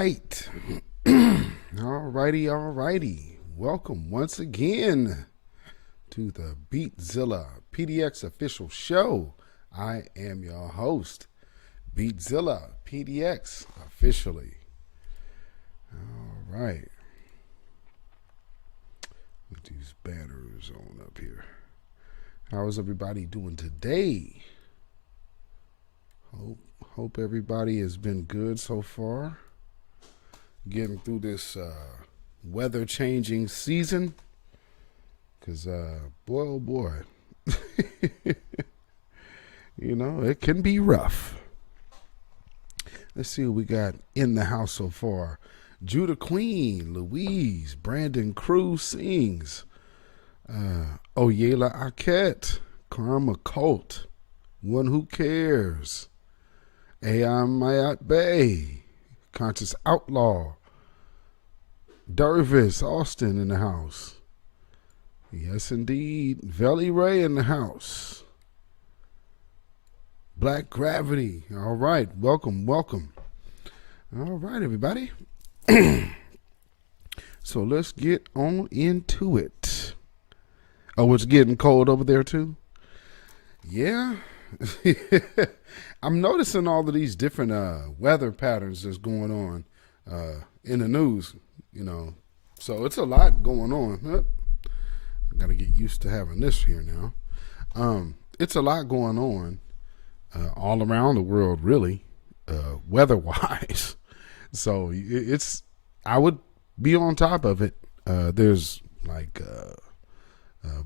right. Alrighty. Welcome once again to the beatzillapdx official show. I am your host, beatzillapdx officially. All right. Put these banners on up here. How is everybody doing today? Hope everybody has been good so far. Getting through this weather changing season. Because, boy, oh boy. You know, it can be rough. Let's see what we got in the house so far. Judah Queen, Louise, Brandon Cruz sings. Oyela Arquette, Karma Colt, One Who Cares. Ayam Mayat Bay, Conscious Outlaw, Dervis Austin in the house. Yes, indeed. Velly Ray in the house. Black Gravity. All right. Welcome. All right, everybody. So let's get on into it. Oh, it's getting cold over there too? Yeah. I'm noticing all of these different weather patterns that's going on in the news, you know. So it's a lot going on. I got to get used to having this here now. It's a lot going on all around the world, really, weather-wise. So I would be on top of it. There's like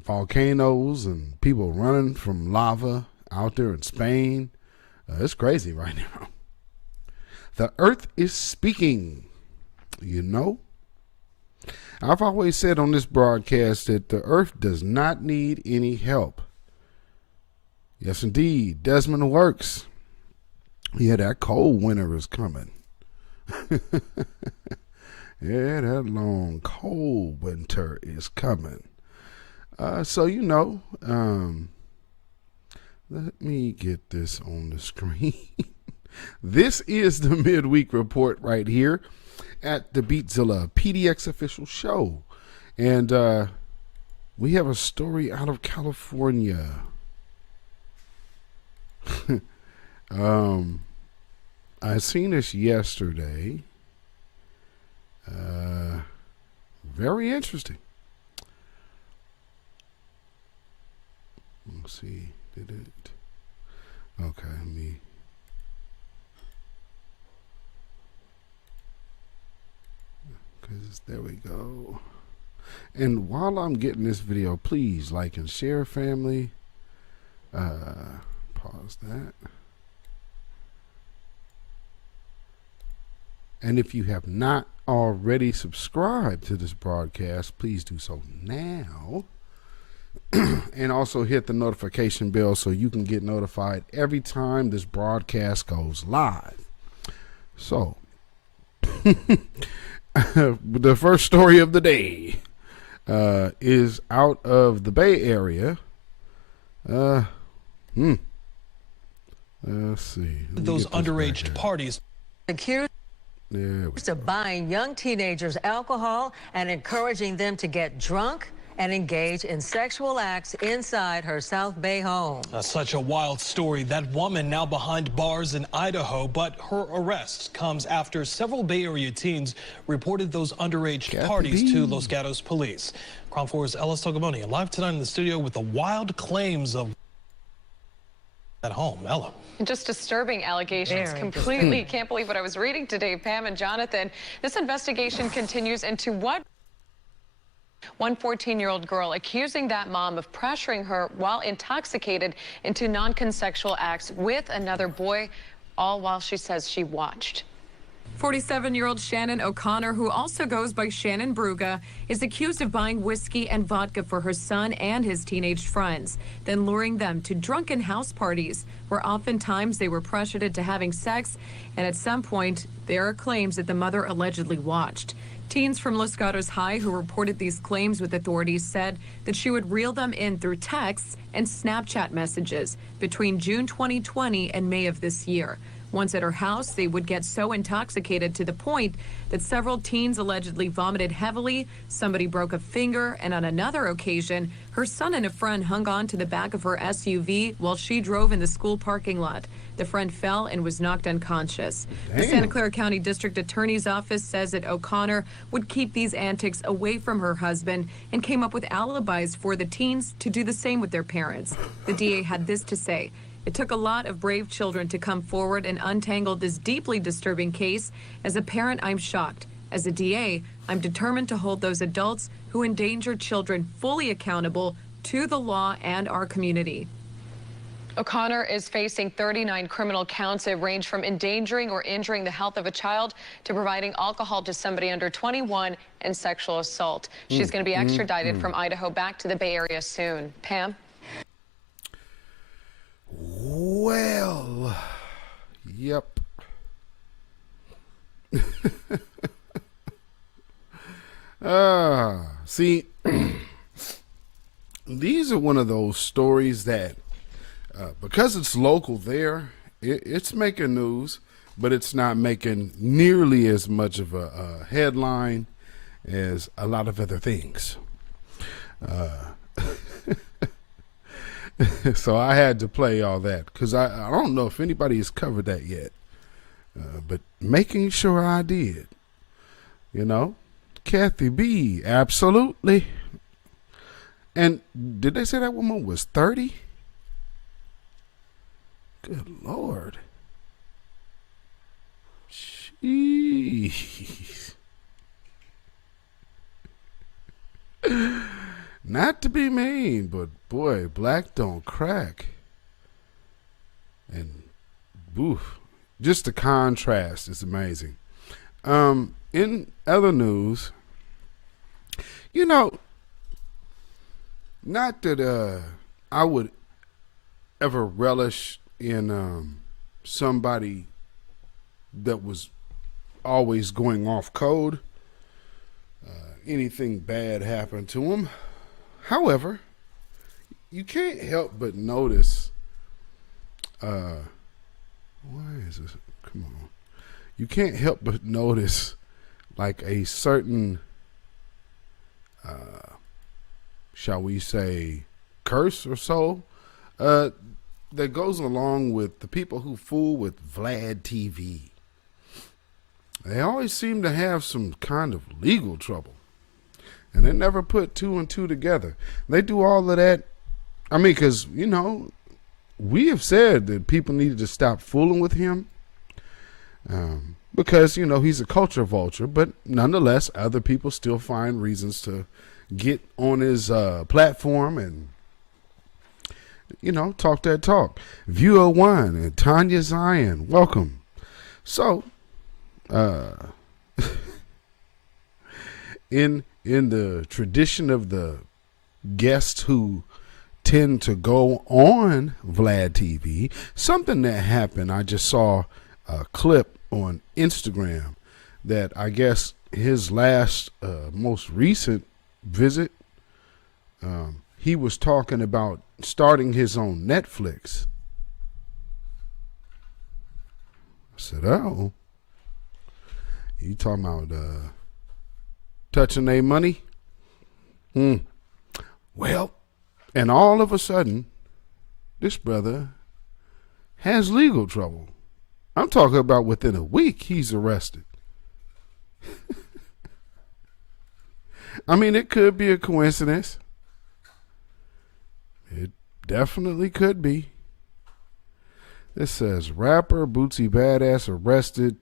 volcanoes and people running from lava out there in Spain. It's crazy right now. The earth is speaking, you know. I've always said on this broadcast that the earth does not need any help. Yes, indeed. Desmond Works. Yeah, that cold winter is coming. Yeah, that long, cold winter is coming. So, you know, let me get this on the screen. This is the midweek report right here at the beatzillapdx official show. And we have a story out of California. I seen this yesterday. Very interesting. Let's see. Did it? Okay, because there we go. And while I'm getting this video, please like and share, family. Pause that. And if you have not already subscribed to this broadcast, please do so now. And also hit the notification bell so you can get notified every time this broadcast goes live. So, the first story of the day is out of the Bay Area. Let's see. Those underage parties. Accused of buying young teenagers alcohol and encouraging them to get drunk and engage in sexual acts inside her South Bay home. Such a wild story. That woman now behind bars in Idaho, but her arrest comes after several Bay Area teens reported those underage parties to Los Gatos police. KRON 4's Ellis Togamoni live tonight in the studio with the wild claims of at home. Ella. Just disturbing allegations. Completely can't believe what I was reading today, Pam and Jonathan. This investigation continues into what one 14-year-old girl accusing that mom of pressuring her while intoxicated into non-consensual acts with another boy, all while she says she watched. 47-year-old Shannon O'Connor, who also goes by Shannon Bruga, is accused of buying whiskey and vodka for her son and his teenage friends, then luring them to drunken house parties, where oftentimes they were pressured into having sex, and at some point, there are claims that the mother allegedly watched. Teens from Los Gatos High who reported these claims with authorities said that she would reel them in through texts and Snapchat messages between June 2020 and May of this year. Once at her house, they would get so intoxicated to the point that several teens allegedly vomited heavily, somebody broke a finger, and on another occasion, her son and a friend hung on to the back of her SUV while she drove in the school parking lot. The friend fell and was knocked unconscious. Damn. The Santa Clara County District Attorney's Office says that O'Connor would keep these antics away from her husband and came up with alibis for the teens to do the same with their parents. The DA had this to say: "It took a lot of brave children to come forward and untangle this deeply disturbing case. As a parent, I'm shocked. As a DA, I'm determined to hold those adults who endanger children fully accountable to the law and our community." O'Connor is facing 39 criminal counts. It range from endangering or injuring the health of a child to providing alcohol to somebody under 21 and sexual assault. She's going to be extradited from Idaho back to the Bay Area soon. Pam? Well, yep. See, these are one of those stories that, because it's local there, it's making news, but it's not making nearly as much of a headline as a lot of other things. So I had to play all that because I don't know if anybody has covered that yet, but making sure I did. You know, Kathy B, absolutely. And did they say that woman was 30? Good Lord. Jeez. Not to be mean, but boy, black don't crack. And oof, just the contrast is amazing. In other news, you know, not that I would ever relish in somebody that was always going off code. Anything bad happened to him. However, you can't help but notice. Why is this? Come on. You can't help but notice, like, a certain, shall we say, curse or so, that goes along with the people who fool with Vlad TV. They always seem to have some kind of legal trouble. And they never put two and two together. They do all of that. I mean, because, you know, we have said that people needed to stop fooling with him. Because, you know, he's a culture vulture. But nonetheless, other people still find reasons to get on his platform and, you know, talk that talk. Viewer One and Tanya Zion, welcome. So, in the tradition of the guests who tend to go on Vlad TV, something that happened, I just saw a clip on Instagram that I guess his last, most recent visit, he was talking about starting his own Netflix. I said, oh, you talking about touching their money? Well, and all of a sudden, this brother has legal trouble. I'm talking about within a week, he's arrested. I mean, it could be a coincidence. It definitely could be. This says, rapper Bootsy Badass arrested,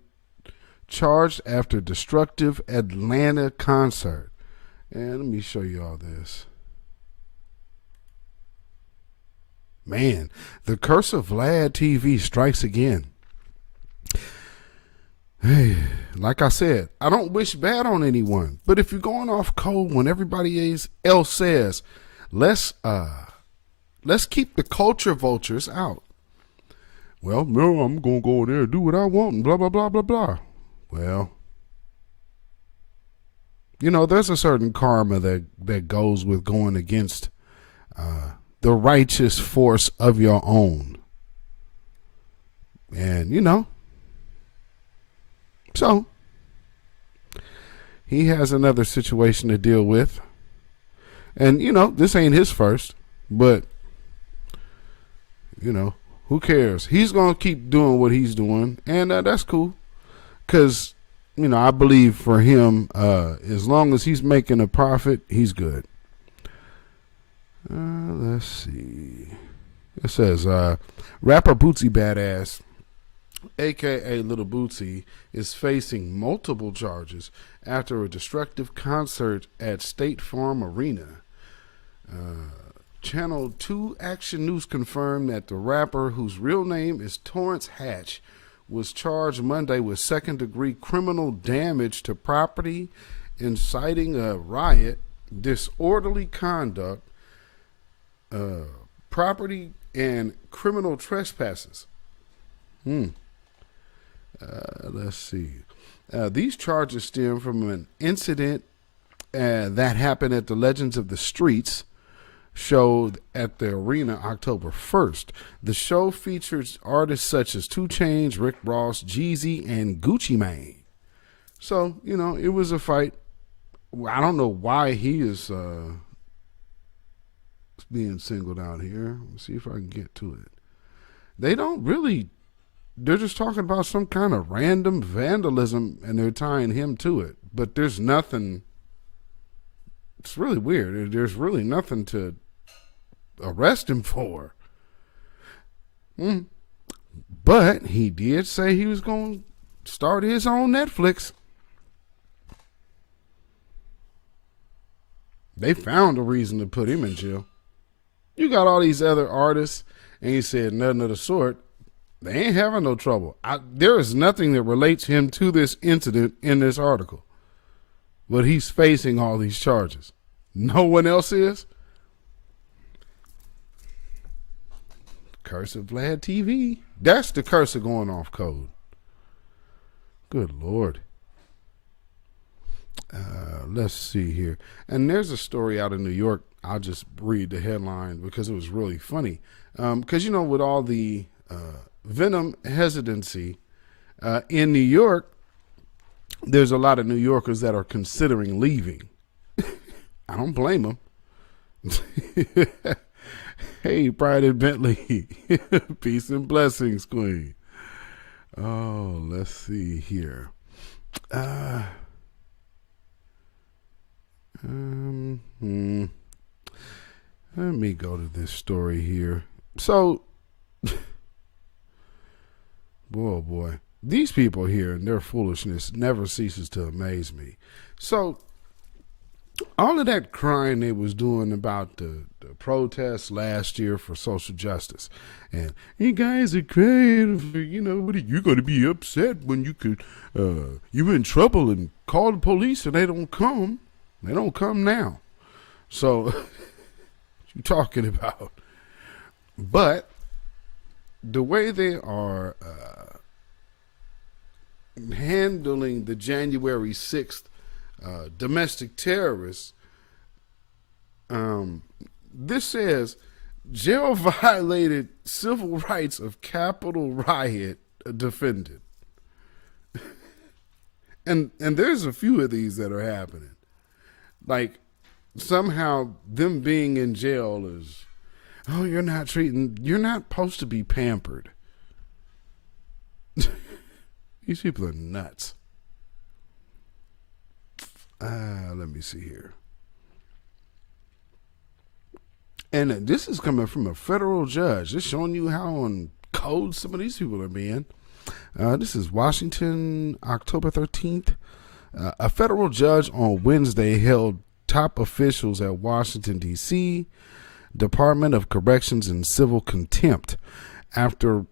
charged after destructive Atlanta concert. And let me show you all this. Man, the curse of Vlad TV strikes again. Hey, like I said, I don't wish bad on anyone, but if you're going off code when everybody else says, let's keep the culture vultures out. Well, no, I'm gonna go there and do what I want and blah blah blah blah blah. Well, you know, there's a certain karma that goes with going against the righteous force of your own. And, you know, So he has another situation to deal with. And, this ain't his first, but, who cares? He's going to keep doing what he's doing, and that's cool. Because, I believe for him, as long as he's making a profit, he's good. Let's see. It says, rapper Bootsy Badass, a.k.a. Little Bootsy, is facing multiple charges after a destructive concert at State Farm Arena. Channel 2 Action News confirmed that the rapper, whose real name is Torrance Hatch, was charged Monday with second-degree criminal damage to property, inciting a riot, disorderly conduct, property, and criminal trespasses. Let's see. These charges stem from an incident that happened at the Legends of the Streets show at the arena October 1st. The show features artists such as 2 Chainz, Rick Ross, Jeezy, and Gucci Mane. So, it was a fight. I don't know why he is being singled out here. Let's see if I can get to it. They're just talking about some kind of random vandalism, and they're tying him to it. But there's nothing. It's really weird. There's really nothing to arrest him for. But he did say he was going to start his own Netflix. They found a reason to put him in jail. You got all these other artists, and he said nothing of the sort. They ain't having no trouble. There is nothing that relates him to this incident in this article. But he's facing all these charges. No one else is. Curse of Vlad TV. That's the curse of going off code. Good Lord. Let's see here. And there's a story out in New York. I'll just read the headline because it was really funny. Because, with all the venom hesitancy in New York, there's a lot of New Yorkers that are considering leaving. I don't blame them. Hey, Pride and Bentley. Peace and blessings, Queen. Oh, let's see here. Let me go to this story here. So, boy, these people here and their foolishness never ceases to amaze me. So, all of that crying they was doing about the protests last year for social justice, and you guys are crying for, what are you going to be upset when you're in trouble and call the police and they don't come now. So what you talking about? But the way they are handling the January 6th domestic terrorists, this says jail violated civil rights of Capitol riot defendant. and there's a few of these that are happening. Like, somehow them being in jail is, you're not supposed to be pampered. These people are nuts. Let me see here. And this is coming from a federal judge. Just showing you how on code some of these people are being. This is Washington, October 13th. A federal judge on Wednesday held top officials at Washington, D.C., Department of Corrections in civil contempt after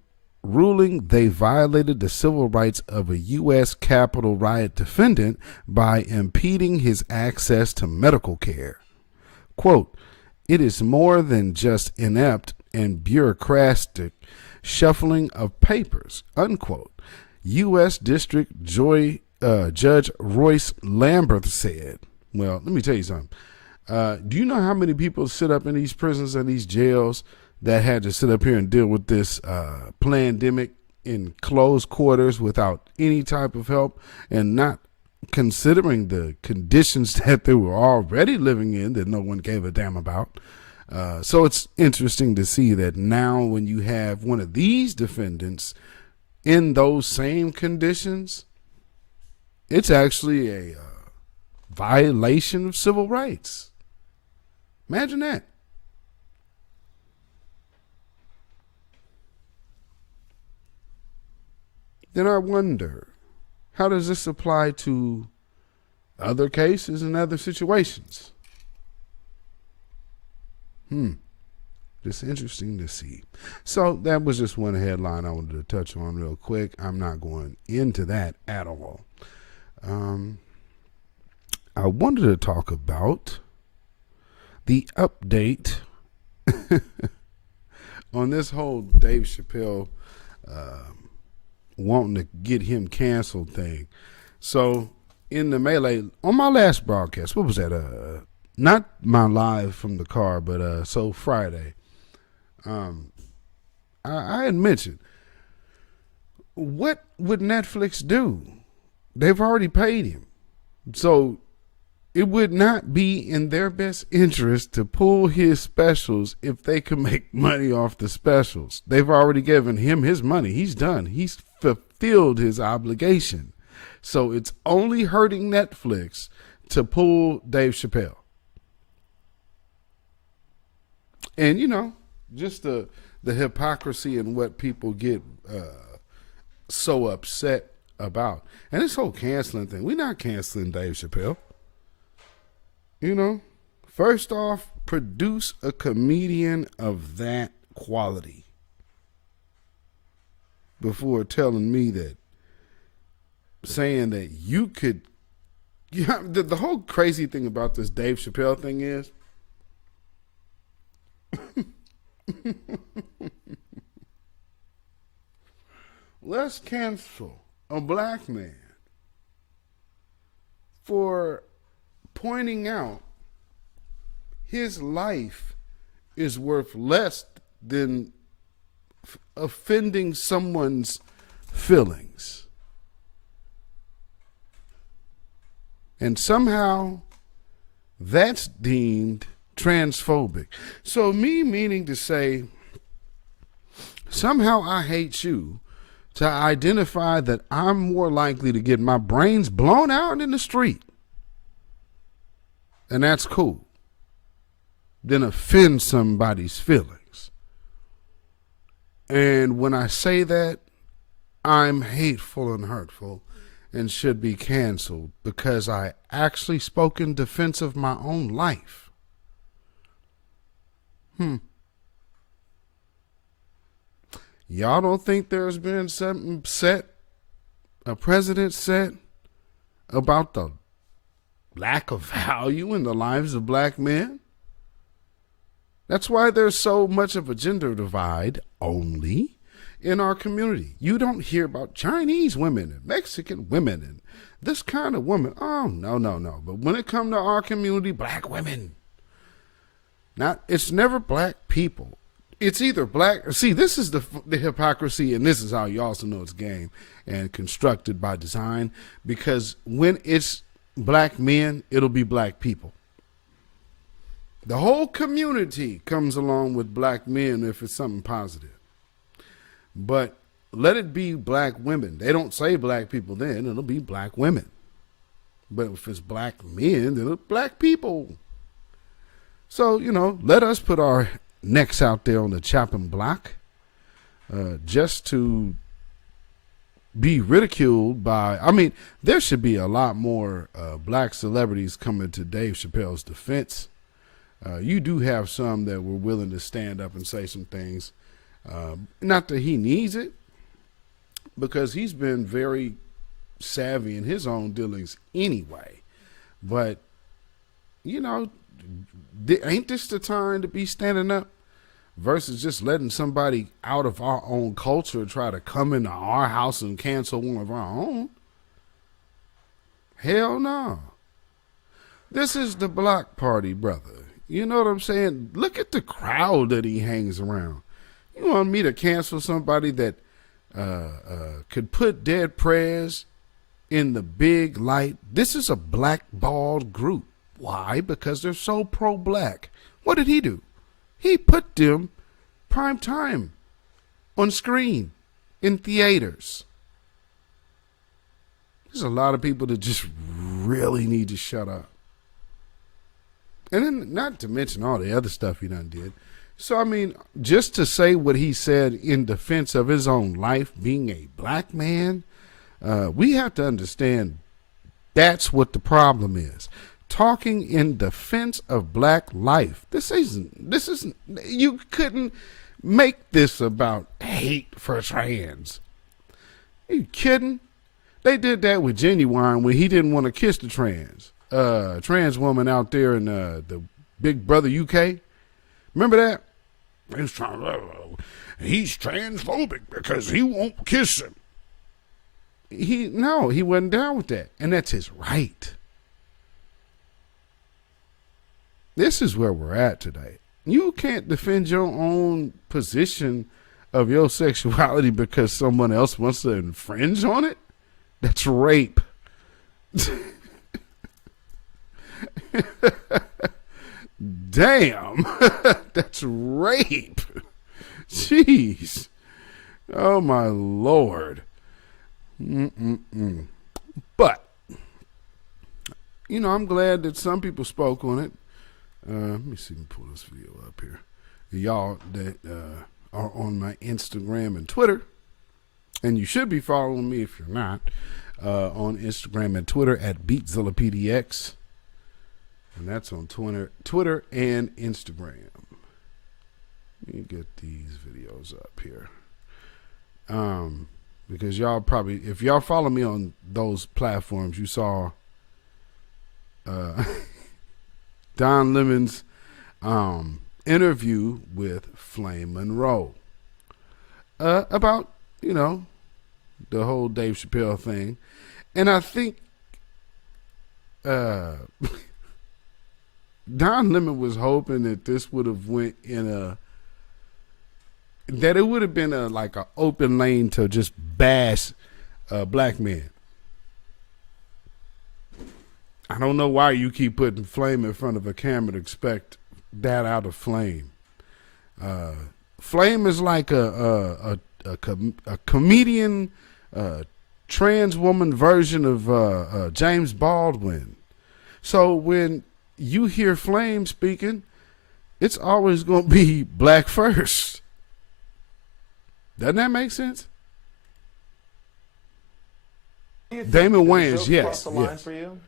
ruling they violated the civil rights of a U.S. Capitol riot defendant by impeding his access to medical care. Quote, "It is more than just inept and bureaucratic shuffling of papers," unquote, U.S. District Judge Royce Lamberth said. Well, let me tell you something. Do you know how many people sit up in these prisons and these jails that had to sit up here and deal with this pandemic in close quarters without any type of help, and not considering the conditions that they were already living in that no one gave a damn about. So it's interesting to see that now when you have one of these defendants in those same conditions, it's actually a violation of civil rights. Imagine that. Then I wonder, how does this apply to other cases and other situations? Just interesting to see. So that was just one headline I wanted to touch on real quick. I'm not going into that at all. I wanted to talk about the update on this whole Dave Chappelle wanting to get him canceled thing. So in the melee, on my last broadcast, what was that? Not my live from the car, but so Friday, I had mentioned, what would Netflix do? They've already paid him. So it would not be in their best interest to pull his specials if they could make money off the specials. They've already given him his money. He's done. He's fulfilled his obligation. So it's only hurting Netflix to pull Dave Chappelle. And, you know, just the hypocrisy and what people get so upset about. And this whole canceling thing, we're not canceling Dave Chappelle. You know, first off, produce a comedian of that quality before telling me that, saying that you could, the whole crazy thing about this Dave Chappelle thing is, let's cancel a black man for pointing out his life is worth less than offending someone's feelings. And somehow that's deemed transphobic. So me meaning to say, somehow I hate you to identify that I'm more likely to get my brains blown out in the street, and that's cool, than offend somebody's feelings. And when I say that, I'm hateful and hurtful and should be canceled because I actually spoke in defense of my own life. Y'all don't think there's been something set, a precedent set about the lack of value in the lives of black men? That's why there's so much of a gender divide only in our community. You don't hear about Chinese women and Mexican women and this kind of woman. Oh, no. But when it comes to our community, black women, it's never black people. It's either black. See, this is the hypocrisy, and this is how you also know it's game and constructed by design, because when it's black men, it'll be black people. The whole community comes along with black men if it's something positive. But let it be black women. They don't say black people then. It'll be black women. But if it's black men, then it'll be black people. So, let us put our necks out there on the chopping block just to be ridiculed by, there should be a lot more black celebrities coming to Dave Chappelle's defense. You do have some that were willing to stand up and say some things. Not that he needs it, because he's been very savvy in his own dealings anyway. But, ain't this the time to be standing up versus just letting somebody out of our own culture try to come into our house and cancel one of our own? Hell no. This is the block party, brother. You know what I'm saying? Look at the crowd that he hangs around. You want me to cancel somebody that could put dead prayers in the big light. This is a blackballed group. Why? Because they're so pro-black. What did he do? He put them prime time on screen in theaters. There's a lot of people that just really need to shut up. And then not to mention all the other stuff he done did. So, I mean, just to say what he said in defense of his own life, being a black man, we have to understand that's what the problem is. Talking in defense of black life. This isn't, you couldn't make this about hate for trans. Are you kidding? They did that with Genuine when he didn't want to kiss the trans woman out there in the Big Brother UK. Remember that? He's transphobic because he won't kiss him. He wasn't down with that, and that's his right. This is where we're at today. You can't defend your own position of your sexuality because someone else wants to infringe on it. That's rape. Damn. That's rape. Jeez. Oh, my Lord. But, I'm glad that some people spoke on it. Let me see. Let me pull this video up here. Y'all that are on my Instagram and Twitter, and you should be following me if you're not, on Instagram and Twitter at beatzillapdx, and that's on Twitter and Instagram. Let me get these videos up here, because y'all probably, if y'all follow me on those platforms, you saw Don Lemon's interview with Flame Monroe about, the whole Dave Chappelle thing. And I think Don Lemon was hoping that this would have went that it would have been like an open lane to just bash black men. I don't know why you keep putting Flame in front of a camera to expect that out of Flame. Flame is like a comedian, trans woman version of James Baldwin. So when you hear Flame speaking, it's always going to be black first. Doesn't that make sense? Damon Wayans, yes. For you?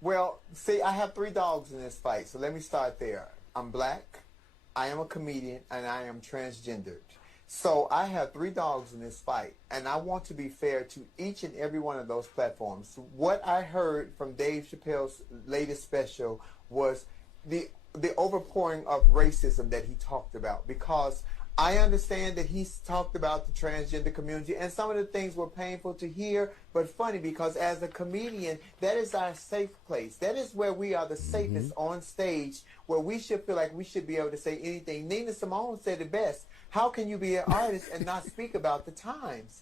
Well, see, I have 3 dogs in this fight, so let me start there. I'm black, I am a comedian, and I am transgendered. So I have 3 dogs in this fight, and I want to be fair to each and every one of those platforms. What I heard from Dave Chappelle's latest special was the overpouring of racism that he talked about, because I understand that he's talked about the transgender community, and some of the things were painful to hear, but funny, because as a comedian, that is our safe place. That is where we are the safest on stage, where we should feel like we should be able to say anything. Nina Simone said it best. How can you be an artist and not speak about the times?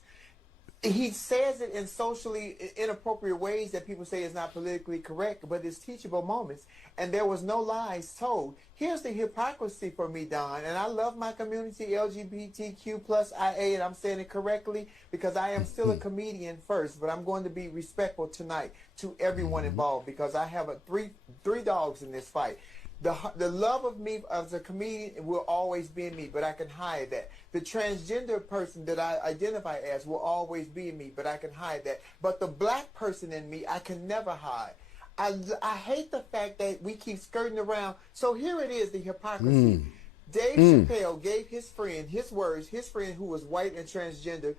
He says it in socially inappropriate ways that people say is not politically correct, but it's teachable moments. And there was no lies told. Here's the hypocrisy for me, Don. And I love my community, LGBTQ plus IA, and I'm saying it correctly because I am still a comedian first, but I'm going to be respectful tonight to everyone involved, because I have three dogs in this fight. The love of me as a comedian will always be in me, but I can hide that. The transgender person that I identify as will always be in me, but I can hide that. But the black person in me, I can never hide. I hate the fact that we keep skirting around. So here it is, the hypocrisy. Dave Chappelle gave his friend, his friend who was white and transgender,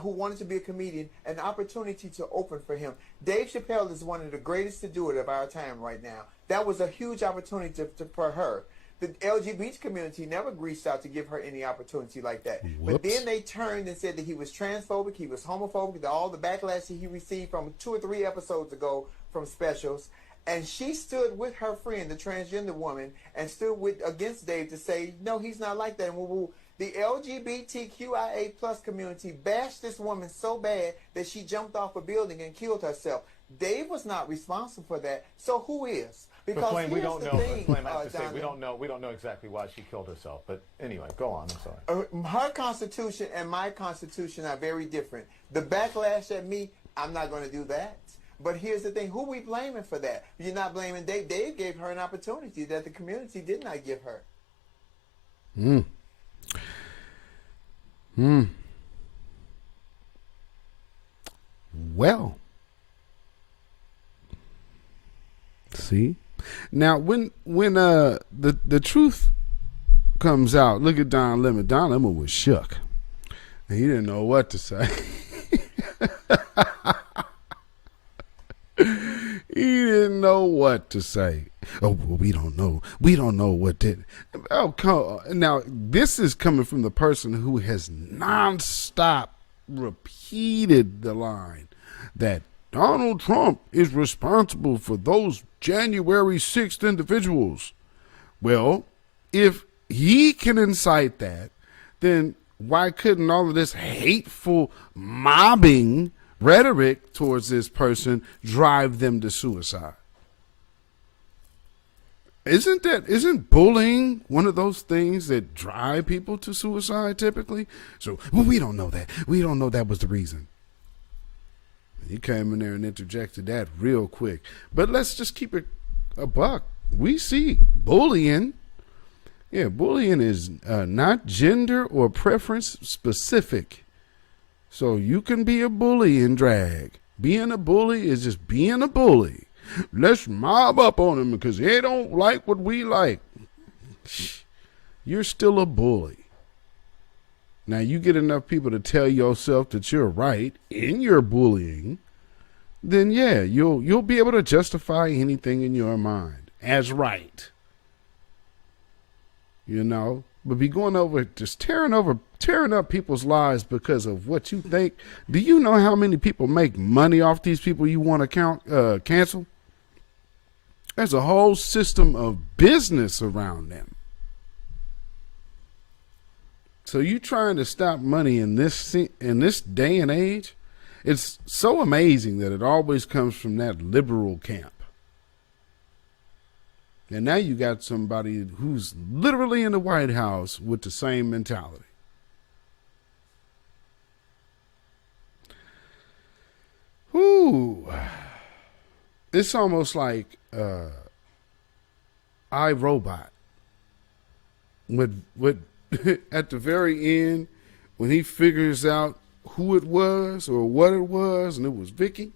who wanted to be a comedian, an opportunity to open for him. Dave Chappelle is one of the greatest to do it of our time right now. That was a huge opportunity for her. The LGBT community never reached out to give her any opportunity like that. But then they turned and said that he was transphobic, he was homophobic, all the backlash that he received from 2 or 3 episodes ago from specials. And she stood with her friend, the transgender woman, and stood against Dave to say, no, he's not like that. And The LGBTQIA plus community bashed this woman so bad that she jumped off a building and killed herself. Dave was not responsible for that. So who is? Because Flame, we don't here's know. the thing, Flame, I have to say, Donovan. we don't know exactly why she killed herself. But anyway, go on. I'm sorry. Her constitution and my constitution are very different. The backlash at me, I'm not going to do that. But here's the thing. Who we blaming for that? You're not blaming Dave. Dave gave her an opportunity that the community did not give her. Well, see, now when the truth comes out, look at Don Lemon. Don Lemon was shook. He didn't know what to say. He didn't know what to say. Oh, well, we don't know. We don't know what did. Oh, now this is coming from the person who has nonstop repeated the line that Donald Trump is responsible for those January 6th individuals. Well, if he can incite that, then why couldn't all of this hateful mobbing rhetoric towards this person drive them to suicide? Isn't bullying one of those things that drive people to suicide typically? So, well, we don't know that. We don't know that was the reason. He came in there and interjected that real quick. But let's just keep it a buck. We see bullying. Yeah, bullying is not gender or preference specific. So you can be a bully in drag. Being a bully is just being a bully. Let's mob up on them because they don't like what we like. You're still a bully. Now you get enough people to tell yourself that you're right in your bullying, then yeah, you'll be able to justify anything in your mind as right. You know, but be going over just tearing up people's lives because of what you think. Do you know how many people make money off these people you want to cancel? There's a whole system of business around them. So you trying to stop money in this day and age? It's so amazing that it always comes from that liberal camp. And now you got somebody who's literally in the White House with the same mentality. Ooh. It's almost like iRobot. With at the very end, when he figures out who it was or what it was, and it was Vicky.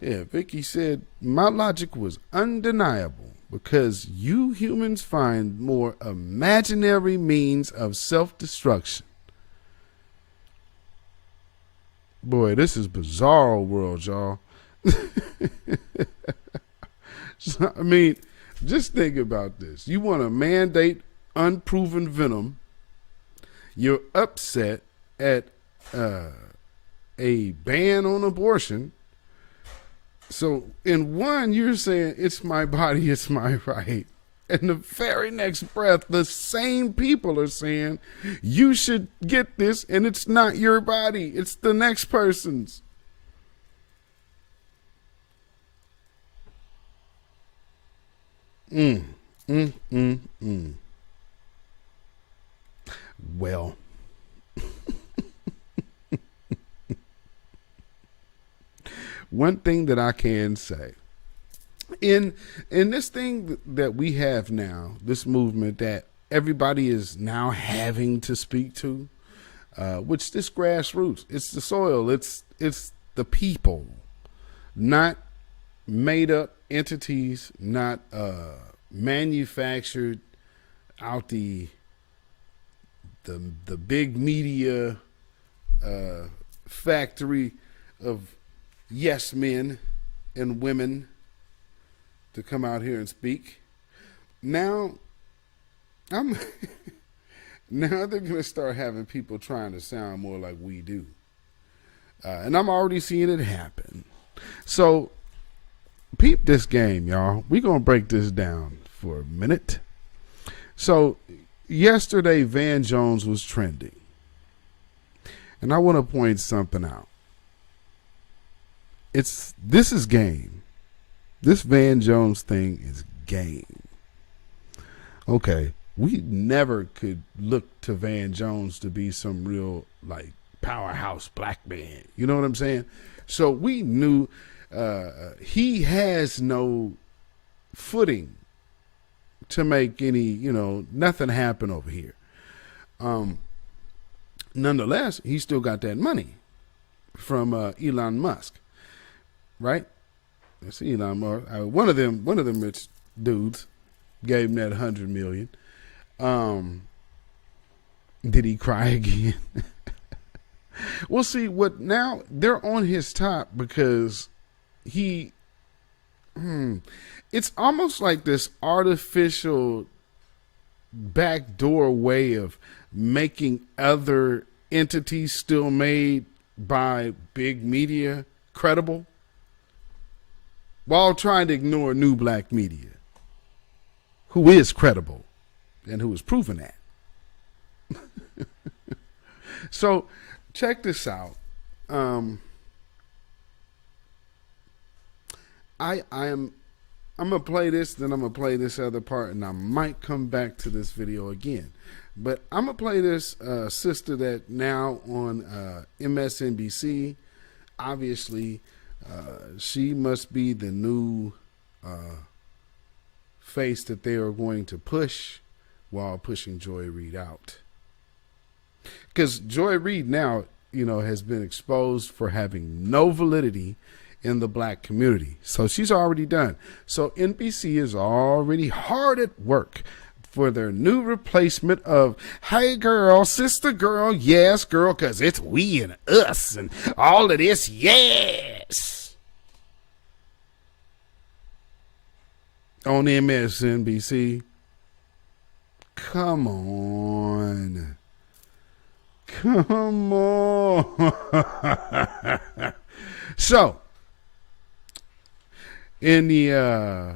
Yeah, Vicky said, my logic was undeniable because you humans find more imaginary means of self-destruction. Boy, this is bizarre world, y'all. So, I mean, just think about this. You want to mandate unproven venom. You're upset at a ban on abortion. So in one, you're saying it's my body, it's my right. And the very next breath, the same people are saying you should get this and it's not your body, it's the next person's. Well, one thing that I can say in this thing that we have now, this movement that everybody is now having to speak to, which this grassroots, it's the soil, it's the people, not made up entities, not manufactured out the big media factory of yes men and women to come out here and speak. Now now they're going to start having people trying to sound more like we do. And I'm already seeing it happen. So peep this game, y'all. We're going to break this down for a minute. So yesterday Van Jones was trending. And I want to point something out. This is game. This Van Jones thing is game. Okay, we never could look to Van Jones to be some real like powerhouse black man. You know what I'm saying? So we knew he has no footing to make any, nothing happen over here. Nonetheless, he still got that money from Elon Musk, right? That's Elon Musk. One of them rich dudes gave him that $100 million. Did he cry again? Well, see, now they're on his top because it's almost like this artificial backdoor way of making other entities still made by big media credible while trying to ignore new black media who is credible and who is proven that. So check this out. I'm gonna play this, then I'm gonna play this other part, and I might come back to this video again. But I'm gonna play this sister that now on MSNBC. Obviously, she must be the new face that they are going to push while pushing Joy Reid out. Because Joy Reid now, has been exposed for having no validity in the black community. So she's already done. So NBC is already hard at work for their new replacement of, hey girl, sister girl, yes girl, because it's we and us and all of this, yes. On MSNBC. Come on. Come on. So, in the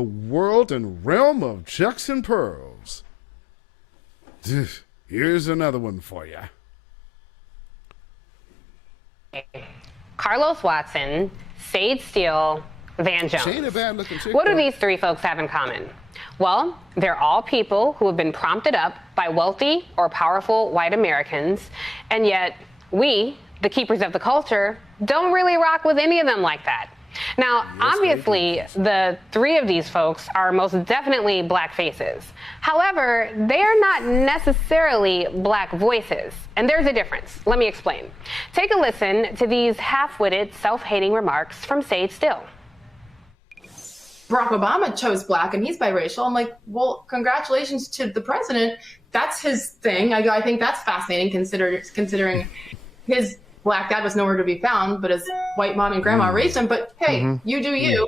world and realm of chucks and pearls, here's another one for you. Carlos Watson, Sage Steele, Van Jones. She ain't a bad looking chick, what do though. these three folks have in common? Well, they're all people who have been prompted up by wealthy or powerful white Americans, and yet we, the keepers of the culture, don't really rock with any of them like that. Now, yes, obviously, the three of these folks are most definitely black faces. However, they're not necessarily black voices. And there's a difference. Let me explain. Take a listen to these half-witted, self-hating remarks from Sage Steele. Barack Obama chose black and he's biracial. I'm like, well, congratulations to the president. That's his thing. I think that's fascinating considering his black dad was nowhere to be found, but his white mom and grandma raised him. But hey, you do you.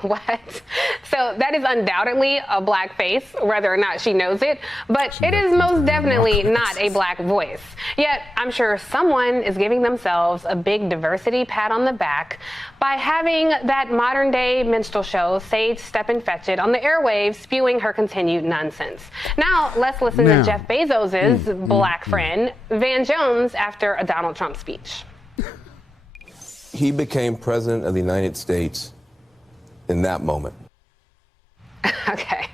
What? So that is undoubtedly a black face, whether or not she knows it, but it is most definitely not a black voice. Yet I'm sure someone is giving themselves a big diversity pat on the back by having that modern day minstrel show, Sage Steppin' Fetchit, on the airwaves spewing her continued nonsense. Now let's listen to Jeff Bezos's black friend, Van Jones, after a Donald Trump speech. He became president of the United States in that moment. Okay.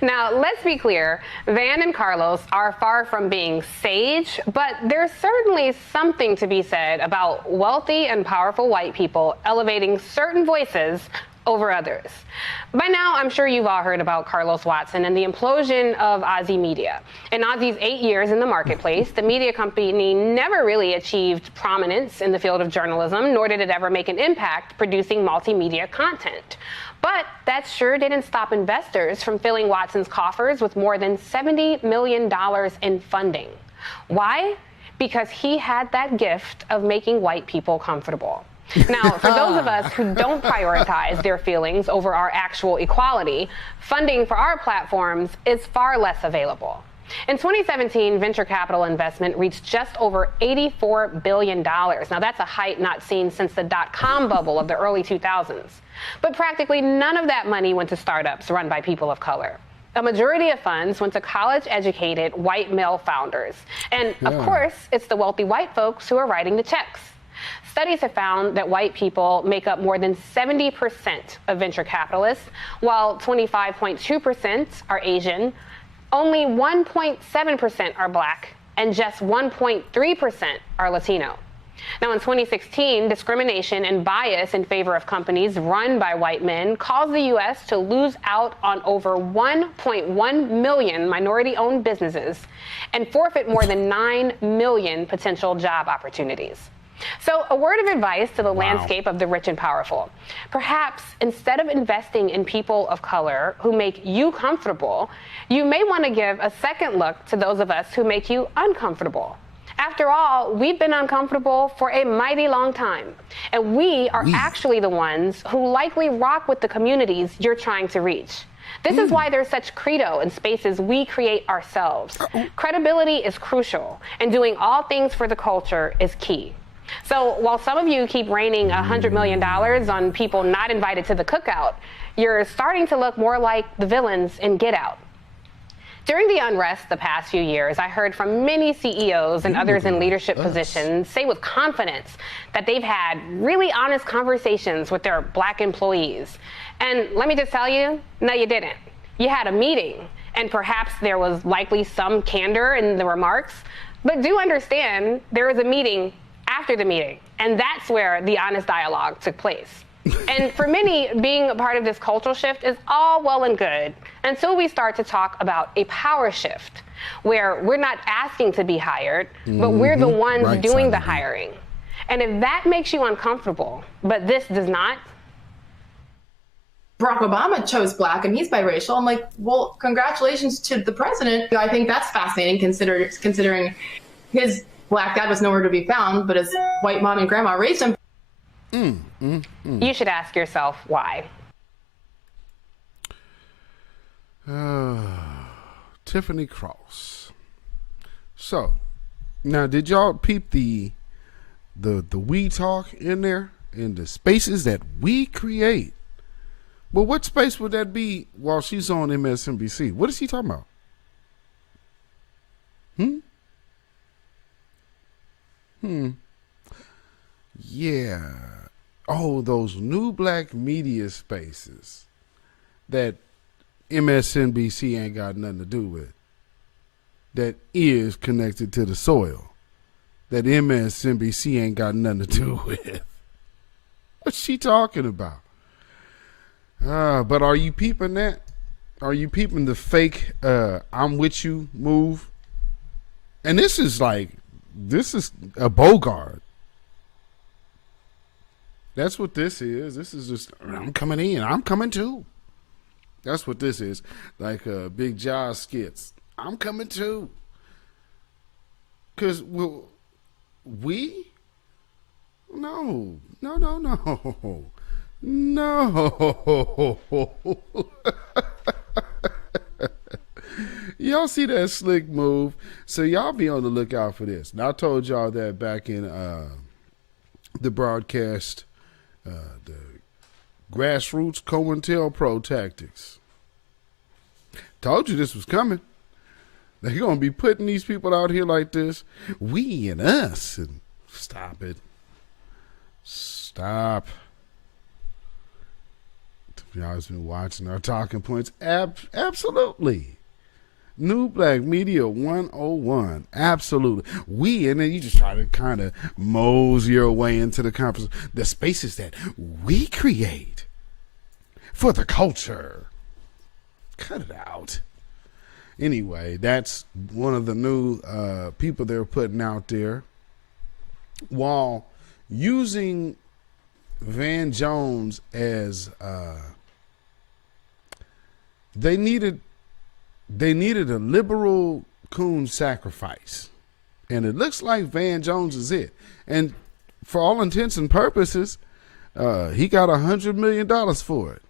Now, let's be clear. Van and Carlos are far from being sage, but there's certainly something to be said about wealthy and powerful white people elevating certain voices over others. By now, I'm sure you've all heard about Carlos Watson and the implosion of Aussie media. In Aussie's 8 years in the marketplace, the media company never really achieved prominence in the field of journalism, nor did it ever make an impact producing multimedia content. But that sure didn't stop investors from filling Watson's coffers with more than $70 million in funding. Why? Because he had that gift of making white people comfortable. Now, for those of us who don't prioritize their feelings over our actual equality, funding for our platforms is far less available. In 2017, venture capital investment reached just over $84 billion. Now, that's a height not seen since the dot-com bubble of the early 2000s. But practically none of that money went to startups run by people of color. A majority of funds went to college-educated white male founders. And of course, it's the wealthy white folks who are writing the checks. Studies have found that white people make up more than 70% of venture capitalists, while 25.2% are Asian, only 1.7% are Black, and just 1.3% are Latino. Now, in 2016, discrimination and bias in favor of companies run by white men caused the U.S. to lose out on over 1.1 million minority-owned businesses and forfeit more than 9 million potential job opportunities. So, a word of advice to the landscape of the rich and powerful. Perhaps instead of investing in people of color who make you comfortable, you may want to give a second look to those of us who make you uncomfortable. After all, we've been uncomfortable for a mighty long time, and we are actually the ones who likely rock with the communities you're trying to reach. This is why there's such credo in spaces we create ourselves. Credibility is crucial, and doing all things for the culture is key. So while some of you keep raining $100 million on people not invited to the cookout, you're starting to look more like the villains in Get Out. During the unrest the past few years, I heard from many CEOs and others in leadership positions say with confidence that they've had really honest conversations with their Black employees. And let me just tell you, no, you didn't. You had a meeting, and perhaps there was likely some candor in the remarks, but do understand there was a meeting after the meeting, and that's where the honest dialogue took place. And for many, being a part of this cultural shift is all well and good until we start to talk about a power shift where we're not asking to be hired, but we're the ones doing the hiring. And if that makes you uncomfortable, but this does not. Barack Obama chose Black and he's biracial. I'm like, well, congratulations to the president. I think that's fascinating considering his Black dad was nowhere to be found, but his white mom and grandma raised him. You should ask yourself why. Tiffany Cross. So, now did y'all peep the we talk in there, in the spaces that we create? Well, what space would that be while she's on MSNBC? What is she talking about? Yeah. Oh, those new Black media spaces that MSNBC ain't got nothing to do with. That is connected to the soil. That MSNBC ain't got nothing to do with. What's she talking about? But are you peeping that? Are you peeping the fake I'm with you move? And this is a Bogart. That's what this is. This is just, I'm coming in. I'm coming too. That's what this is. Like Big Josh skits. I'm coming too. Because we? No. Y'all see that slick move? So y'all be on the lookout for this. Now I told y'all that back in the broadcast, the grassroots COINTELPRO tactics. Told you this was coming. They're going to be putting these people out here like this. We and us. And stop it. Stop. Y'all's been watching our talking points. Absolutely. New Black Media 101. Absolutely. We, and then you just try to kind of mosey your way into the conference. The spaces that we create for the culture. Cut it out. Anyway, that's one of the new people they're putting out there while using Van Jones as they needed a liberal coon sacrifice, and it looks like Van Jones is it. And for all intents and purposes, he got $100 million for it.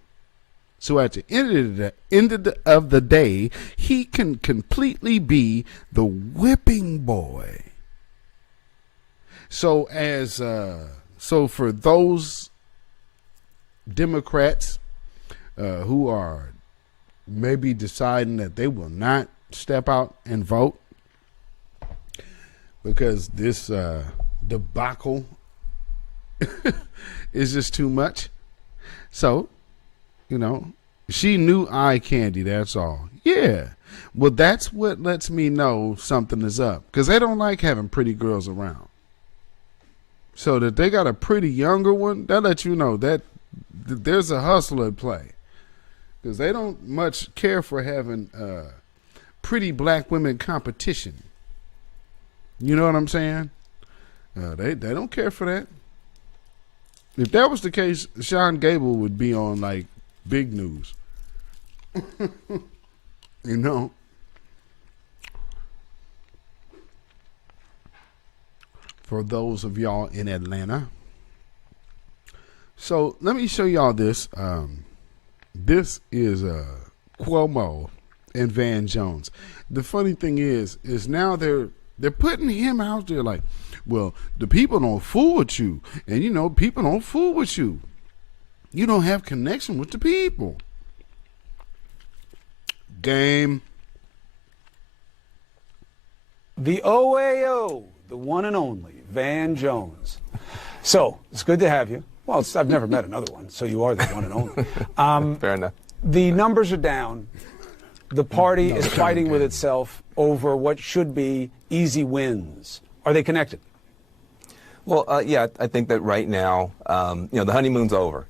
So at the end of the day, he can completely be the whipping boy. So so for those Democrats who are maybe deciding that they will not step out and vote because this debacle is just too much. So, she knew eye candy, that's all. Yeah. Well, that's what lets me know something is up, because they don't like having pretty girls around. So that they got a pretty younger one, that lets you know that there's a hustle at play, because they don't much care for having pretty black women competition. You know what I'm saying? They don't care for that. If that was the case, Sean Gable would be on like big news. For those of y'all in Atlanta. So let me show y'all this. This is Cuomo and Van Jones. The funny thing is now they're putting him out there like, well, the people don't fool with you, and people don't fool with you. You don't have connection with the people. Game. The OAO, the one and only Van Jones. So it's good to have you. Well, I've never met another one, so you are the one and only. Fair enough. The numbers are down. The party is fighting with itself over what should be easy wins. Are they connected? Well, yeah, I think that right now, the honeymoon's over.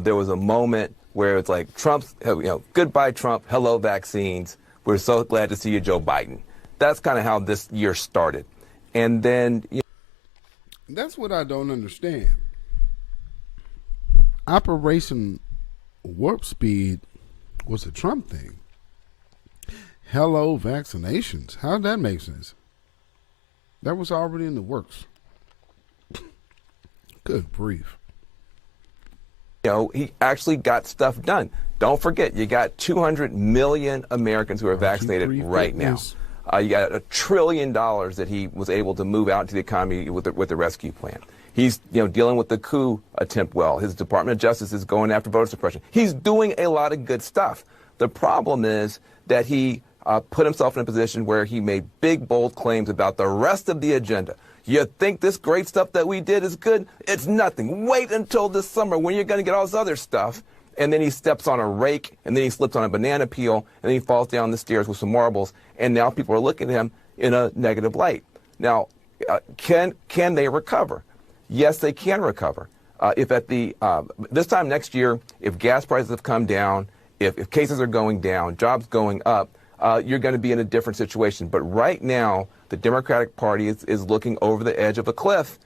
There was a moment where it's like Trump's, goodbye Trump, hello vaccines. We're so glad to see you, Joe Biden. That's kind of how this year started. And then, that's what I don't understand. Operation Warp Speed was a Trump thing. Hello vaccinations. How did that make sense? That was already in the works. Good grief. He actually got stuff done. Don't forget, you got 200 million Americans who are vaccinated right now. You got $1 trillion that he was able to move out into the economy with the rescue plan. He's dealing with the coup attempt well. His Department of Justice is going after voter suppression. He's doing a lot of good stuff. The problem is that he put himself in a position where he made big, bold claims about the rest of the agenda. You think this great stuff that we did is good? It's nothing. Wait until this summer when you're going to get all this other stuff. And then he steps on a rake, and then he slips on a banana peel, and then he falls down the stairs with some marbles, and now people are looking at him in a negative light. Now, can they recover? Yes, they can recover. If at this time next year, if gas prices have come down, if cases are going down, jobs going up, you're going to be in a different situation. But right now, the Democratic Party is looking over the edge of a cliff.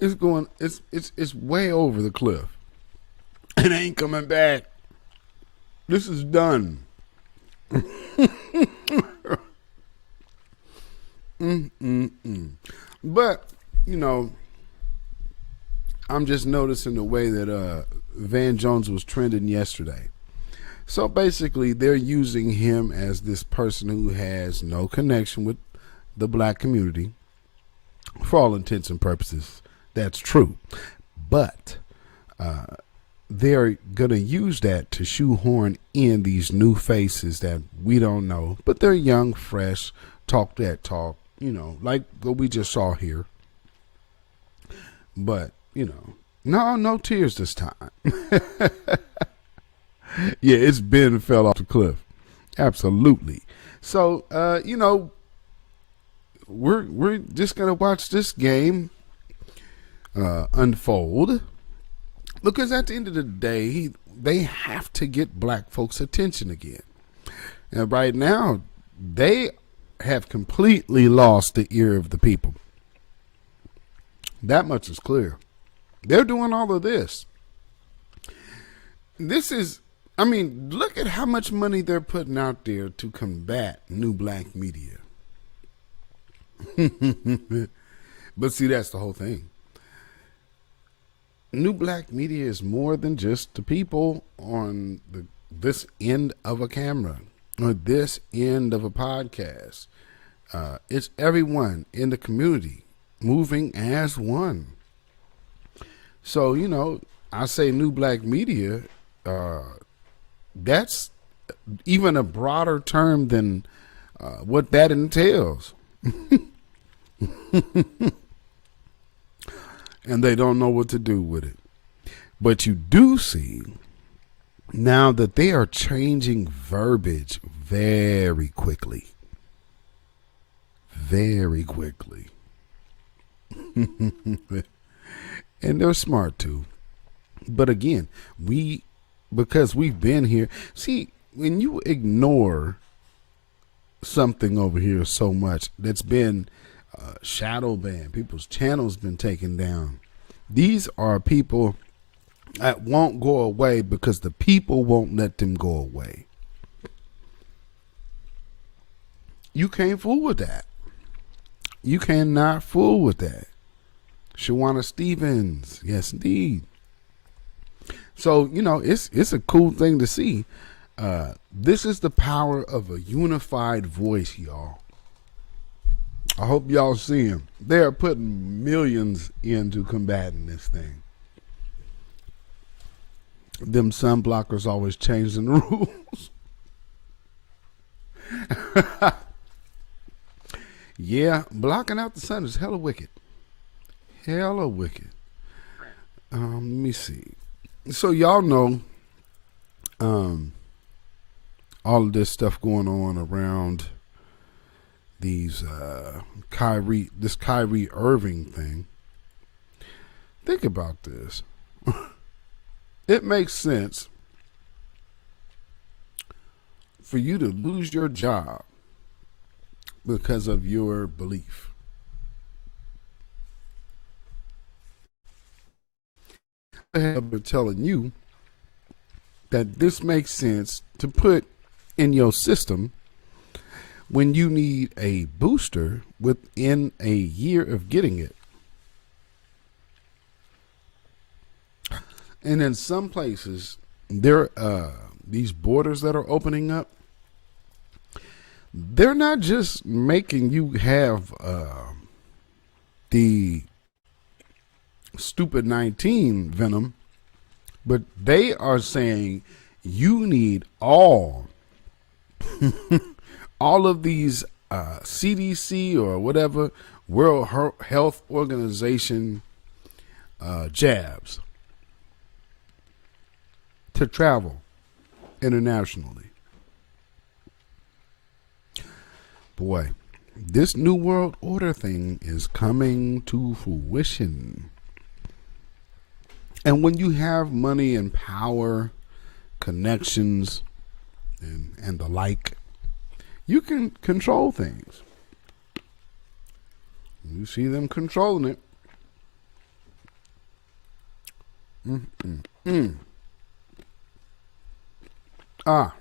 It's way over the cliff. It ain't coming back. This is done. But, I'm just noticing the way that Van Jones was trending yesterday. So basically, they're using him as this person who has no connection with the black community. For all intents and purposes, that's true. But they're going to use that to shoehorn in these new faces that we don't know. But they're young, fresh, talk that talk, like what we just saw here. But, no tears this time. Yeah, it's Ben fell off the cliff. Absolutely. So, we're just going to watch this game unfold, because at the end of the day, they have to get black folks' attention again. And right now, they have completely lost the ear of the people. That much is clear. They're doing all of this. Look at how much money they're putting out there to combat new black media. But see, that's the whole thing. New black media is more than just the people on this end of a camera or this end of a podcast. It's everyone in the community moving as one. So, I say new black media, that's even a broader term than what that entails. And they don't know what to do with it. But you do see now that they are changing verbiage very quickly. Very quickly. And they're smart too. But again, because we've been here. See, when you ignore something over here so much that's been shadow banned, people's channels been taken down. These are people that won't go away because the people won't let them go away. You can't fool with that. You cannot fool with that. Shawana Stevens, yes indeed. So, you know, it's a cool thing to see. This is the power of a unified voice, y'all. I hope y'all see them. They are putting millions into combating this thing. Them sun blockers always changing the rules. Yeah, blocking out the sun is hella wicked. Hella wicked. Let me see. So y'all know all of this stuff going on around these Kyrie Irving thing. Think about this. It makes sense for you to lose your job because of your belief. They're telling you that this makes sense to put in your system when you need a booster within a year of getting it. And in some places, there these borders that are opening up, they're not just making you have the stupid 19 venom, but they are saying you need all of these CDC or whatever World Health Organization jabs to travel internationally. Boy, this New World Order thing is coming to fruition. And when you have money and power, connections, and the like, you can control things. You see them controlling it. Ah.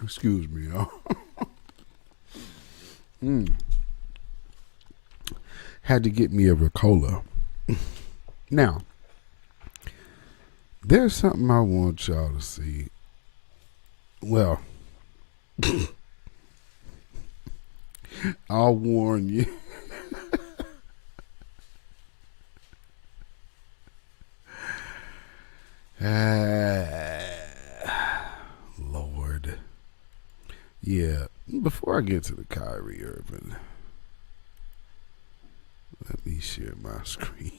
Excuse me, y'all. Had to get me a Ricola. Now, there's something I want y'all to see. Well, I'll warn you. Lord. Yeah, before I get to the Kyrie Irving, let me share my screen.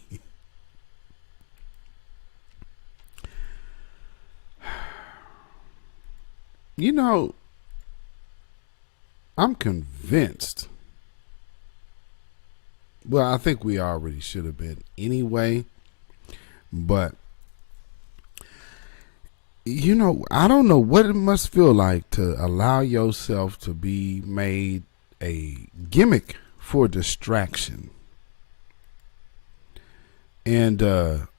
You know, I'm convinced. Well, I think we already should have been anyway, but you know, I don't know what it must feel like to allow yourself to be made a gimmick for distraction. And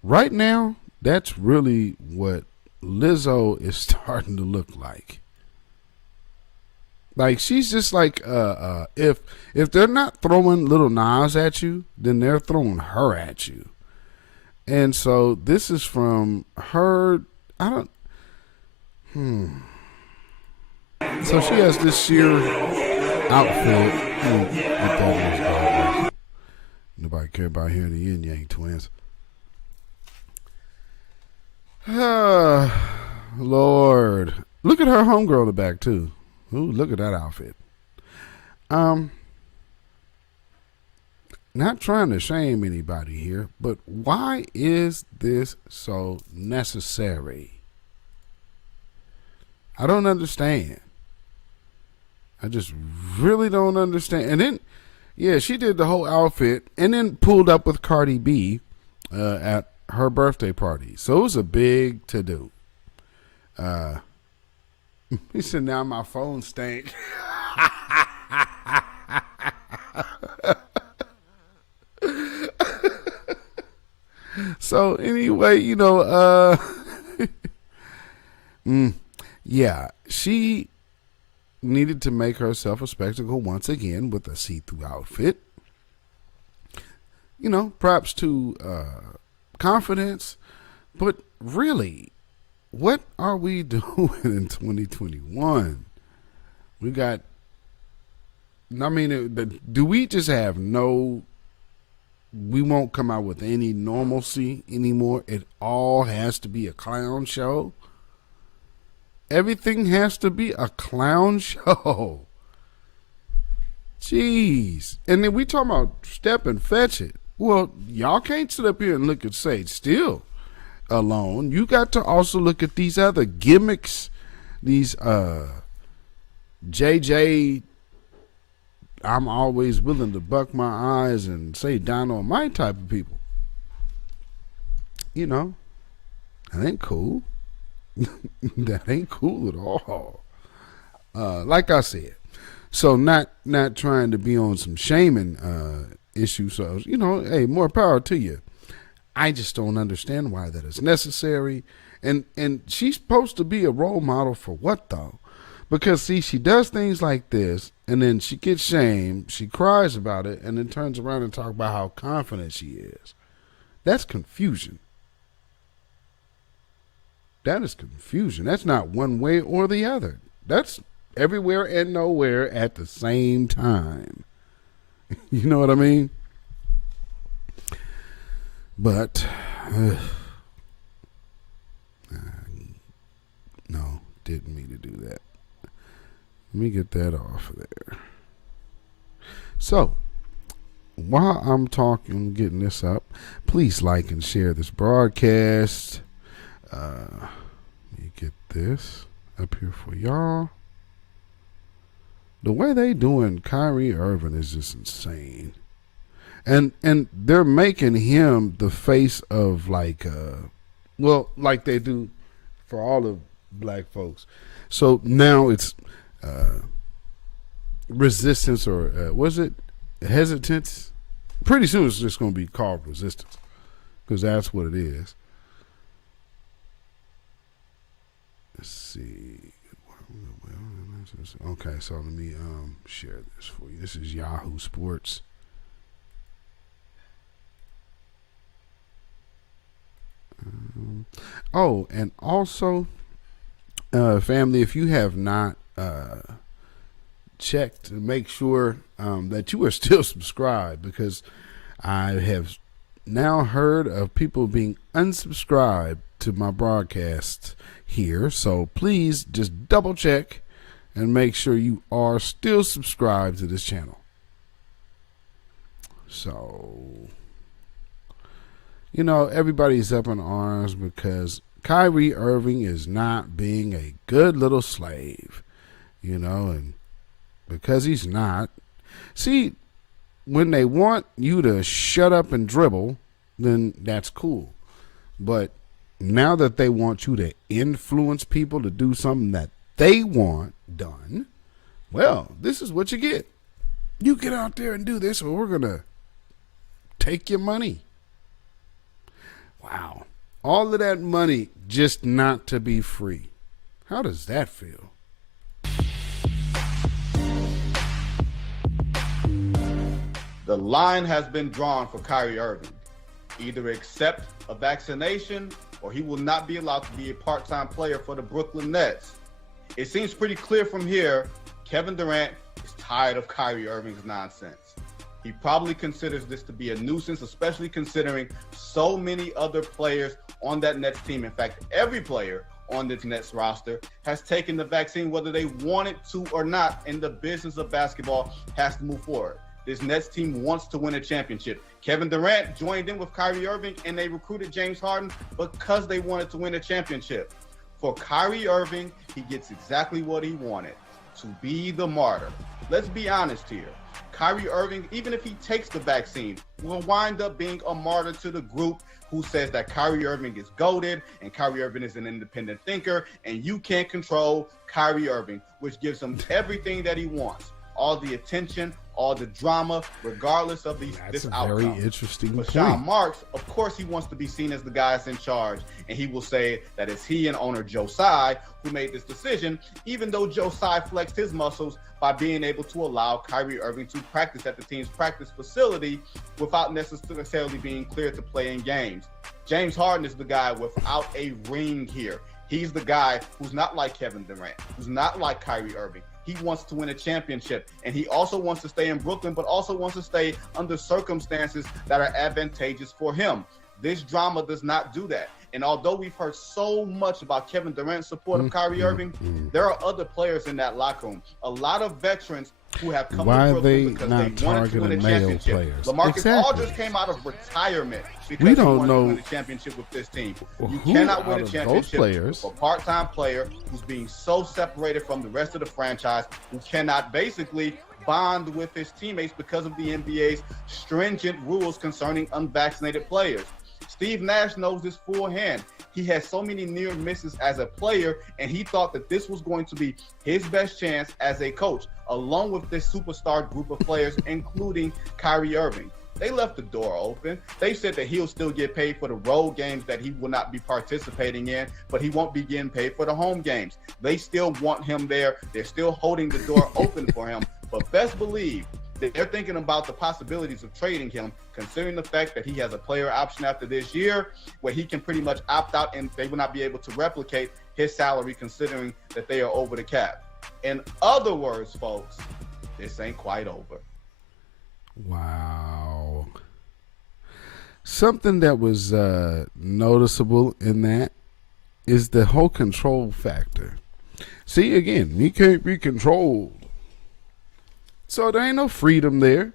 right now, that's really what Lizzo is starting to look like. Like, she's just like, if they're not throwing little Nas at you, then they're throwing her at you. And so this is from her, So she has this sheer outfit. Nobody care about hearing the Yin Yang Twins. Lord, look at her homegirl in the back too. Ooh, look at that outfit. Not trying to shame anybody here, but why is this so necessary? I don't understand. I just really don't understand. And then, yeah, she did the whole outfit and then pulled up with Cardi B at her birthday party. So it was a big to-do. He said, now my phone stank. So anyway, you know, yeah, she needed to make herself a spectacle once again with a see-through outfit. You know, props to confidence, but really, what are we doing in 2021? We got, I mean, do we just have we won't come out with any normalcy anymore? It all has to be a clown show. Everything has to be a clown show. Jeez. And then we talking about step and fetch it. Well, y'all can't sit up here and look at Sage Steele alone. You got to also look at these other gimmicks, these JJ, I'm always willing to buck my eyes and say down on my type of people. You know, that ain't cool. That ain't cool at all. Like I said, so not trying to be on some shaming issue. So, you know, hey, more power to you. I just don't understand why that is necessary. And she's supposed to be a role model for what though? Because see, she does things like this and then she gets shamed, she cries about it, and then turns around and talks about how confident she is. That's confusion. That is confusion. That's not one way or the other. That's everywhere and nowhere at the same time. You know what I mean? But, no, didn't mean to do that. Let me get that off of there. So, while I'm talking, getting this up, please like and share this broadcast. Let me get this up here for y'all. The way they doing Kyrie Irving is just insane. And they're making him the face of like they do for all of black folks. So now it's resistance or was it hesitance? Pretty soon it's just going to be called resistance because that's what it is. Let's see. Okay, so let me share this for you. This is Yahoo Sports. Oh, and also, family, if you have not checked to make sure that you are still subscribed, because I have now heard of people being unsubscribed to my broadcasts here. So please just double check and make sure you are still subscribed to this channel. So, you know, everybody's up in arms because Kyrie Irving is not being a good little slave, you know, and because he's not. See, when they want you to shut up and dribble, then that's cool. But now that they want you to influence people to do something that they want done, well, this is what you get. You get out there and do this, or we're going to take your money. Wow. All of that money just not to be free. How does that feel? The line has been drawn for Kyrie Irving. Either accept a vaccination or he will not be allowed to be a part-time player for the Brooklyn Nets. It seems pretty clear from here, Kevin Durant is tired of Kyrie Irving's nonsense. He probably considers this to be a nuisance, especially considering so many other players on that Nets team. In fact, every player on this Nets roster has taken the vaccine, whether they wanted to or not, and the business of basketball has to move forward. This Nets team wants to win a championship. Kevin Durant joined in with Kyrie Irving, and they recruited James Harden because they wanted to win a championship. For Kyrie Irving, he gets exactly what he wanted, to be the martyr. Let's be honest here. Kyrie Irving, even if he takes the vaccine, will wind up being a martyr to the group who says that Kyrie Irving is goated and Kyrie Irving is an independent thinker and you can't control Kyrie Irving, which gives him everything that he wants. All the attention, all the drama, regardless of this outcome. Very interesting But point. Sean Marks, of course, he wants to be seen as the guy that's in charge, and he will say that it's he and owner Joe Tsai who made this decision, even though Joe Tsai flexed his muscles by being able to allow Kyrie Irving to practice at the team's practice facility without necessarily being cleared to play in games. James Harden is the guy without a ring here. He's the guy who's not like Kevin Durant, who's not like Kyrie Irving. He wants to win a championship, and he also wants to stay in Brooklyn, but also wants to stay under circumstances that are advantageous for him. This drama does not do that. And although we've heard so much about Kevin Durant's support of Kyrie Irving, there are other players in that locker room. A lot of veterans who have come to Brooklyn because they wanted to win a championship. Players? LaMarcus Exactly. Aldridge came out of retirement because We he don't wanted know to win a championship with this team. You who cannot win out a of those championship players with a part-time player who's being so separated from the rest of the franchise, who cannot basically bond with his teammates because of the NBA's stringent rules concerning unvaccinated players. Steve Nash knows this full hand. He has so many near misses as a player, and he thought that this was going to be his best chance as a coach, along with this superstar group of players, including Kyrie Irving. They left the door open. They said that he'll still get paid for the road games that he will not be participating in, but he won't be getting paid for the home games. They still want him there. They're still holding the door open for him. But best believe that they're thinking about the possibilities of trading him, considering the fact that he has a player option after this year where he can pretty much opt out and they will not be able to replicate his salary, considering that they are over the cap. In other words, folks, this ain't quite over. Wow. Something that was noticeable in that is the whole control factor. See, again, he can't be controlled. So there ain't no freedom there.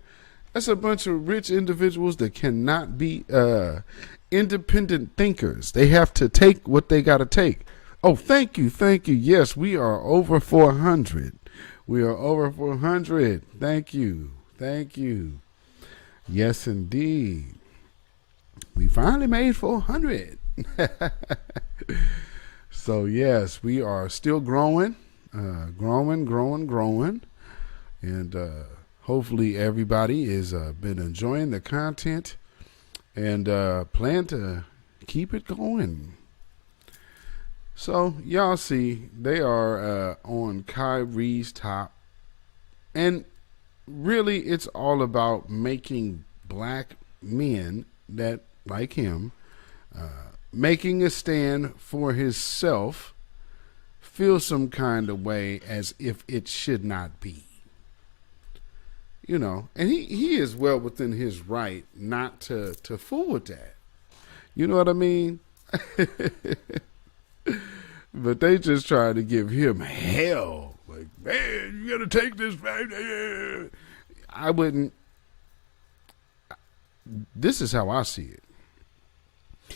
That's a bunch of rich individuals that cannot be independent thinkers. They have to take what they got to take. Oh, thank you. Yes, we are over 400. We are over 400. Thank you. Yes, indeed. We finally made 400. So, yes, we are still growing, growing. And hopefully everybody has been enjoying the content and plan to keep it going. So y'all see, they are on Kyrie's top. And really, it's all about making black men that, like him, making a stand for himself, feel some kind of way as if it should not be. You know, and he is well within his right not to fool with that. You know what I mean? But they just try to give him hell. Like, man, you got to take this back. I wouldn't. This is how I see it.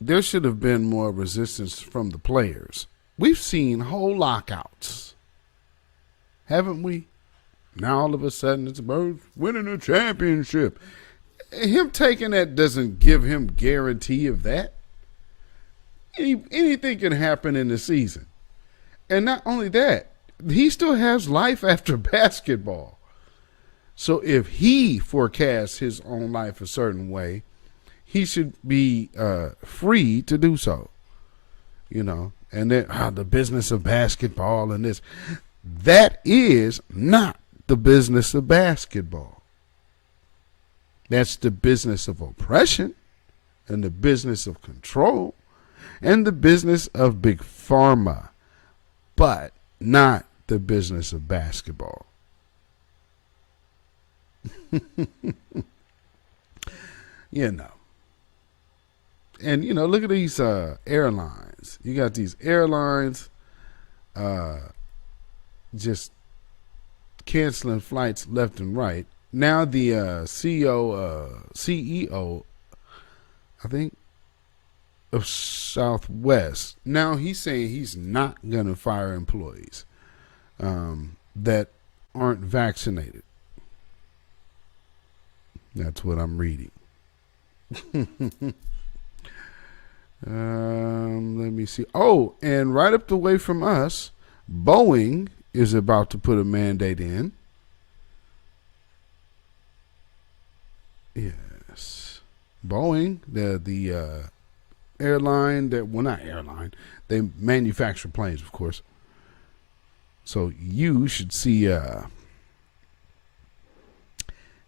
There should have been more resistance from the players. We've seen whole lockouts, haven't we? Now all of a sudden it's about winning a championship. Him taking that doesn't give him guarantee of that. Anything can happen in the season. And not only that, he still has life after basketball. So if he forecasts his own life a certain way, he should be free to do so. You know, and then the business of basketball and this. That is not the business of basketball. That's the business of oppression and the business of control and the business of big pharma, but not the business of basketball. You know. And, you know, look at these airlines. You got these airlines just canceling flights left and right. Now the CEO, I think, of Southwest, now he's saying he's not going to fire employees that aren't vaccinated. That's what I'm reading. Let me see. Oh, and right up the way from us, Boeing is about to put a mandate in. Yes. Boeing, the airline that, well, not airline, they manufacture planes, of course. So you should see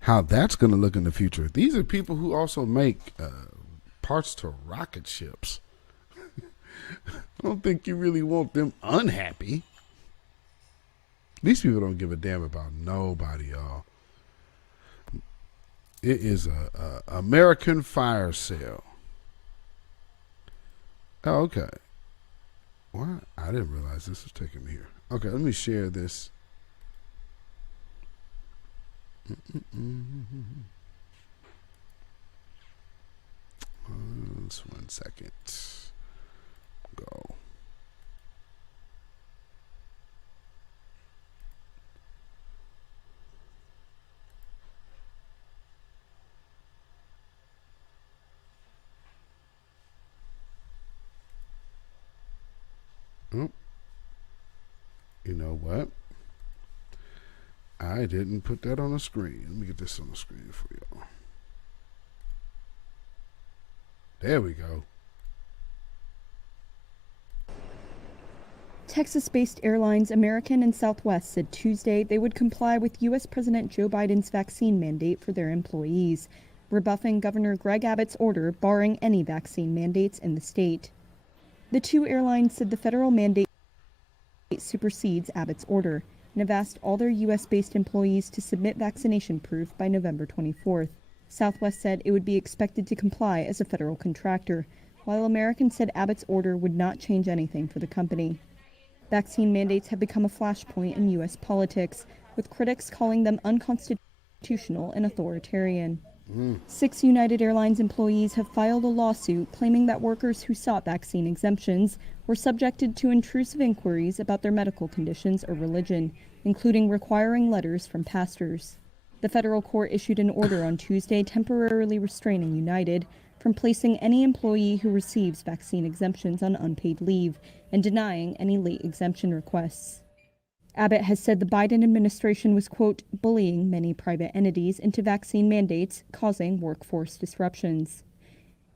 how that's going to look in the future. These are people who also make parts to rocket ships. I don't think you really want them unhappy. These people don't give a damn about nobody, y'all. It is a American fire sale. Oh, okay. What? I didn't realize this was taking me here. Okay, let me share this. Just 1 second. Go. Oh. You know what? I didn't put that on the screen. Let me get this on the screen for y'all. There we go. Texas-based airlines American and Southwest said Tuesday they would comply with U.S. President Joe Biden's vaccine mandate for their employees, rebuffing Governor Greg Abbott's order barring any vaccine mandates in the state. The two airlines said the federal mandate supersedes Abbott's order and have asked all their U.S.-based employees to submit vaccination proof by November 24th. Southwest said it would be expected to comply as a federal contractor, while American said Abbott's order would not change anything for the company. Vaccine mandates have become a flashpoint in U.S. politics, with critics calling them unconstitutional and authoritarian. 6 United Airlines employees have filed a lawsuit claiming that workers who sought vaccine exemptions were subjected to intrusive inquiries about their medical conditions or religion, including requiring letters from pastors. The federal court issued an order on Tuesday temporarily restraining United from placing any employee who receives vaccine exemptions on unpaid leave and denying any late exemption requests. Abbott has said the Biden administration was, quote, bullying many private entities into vaccine mandates, causing workforce disruptions.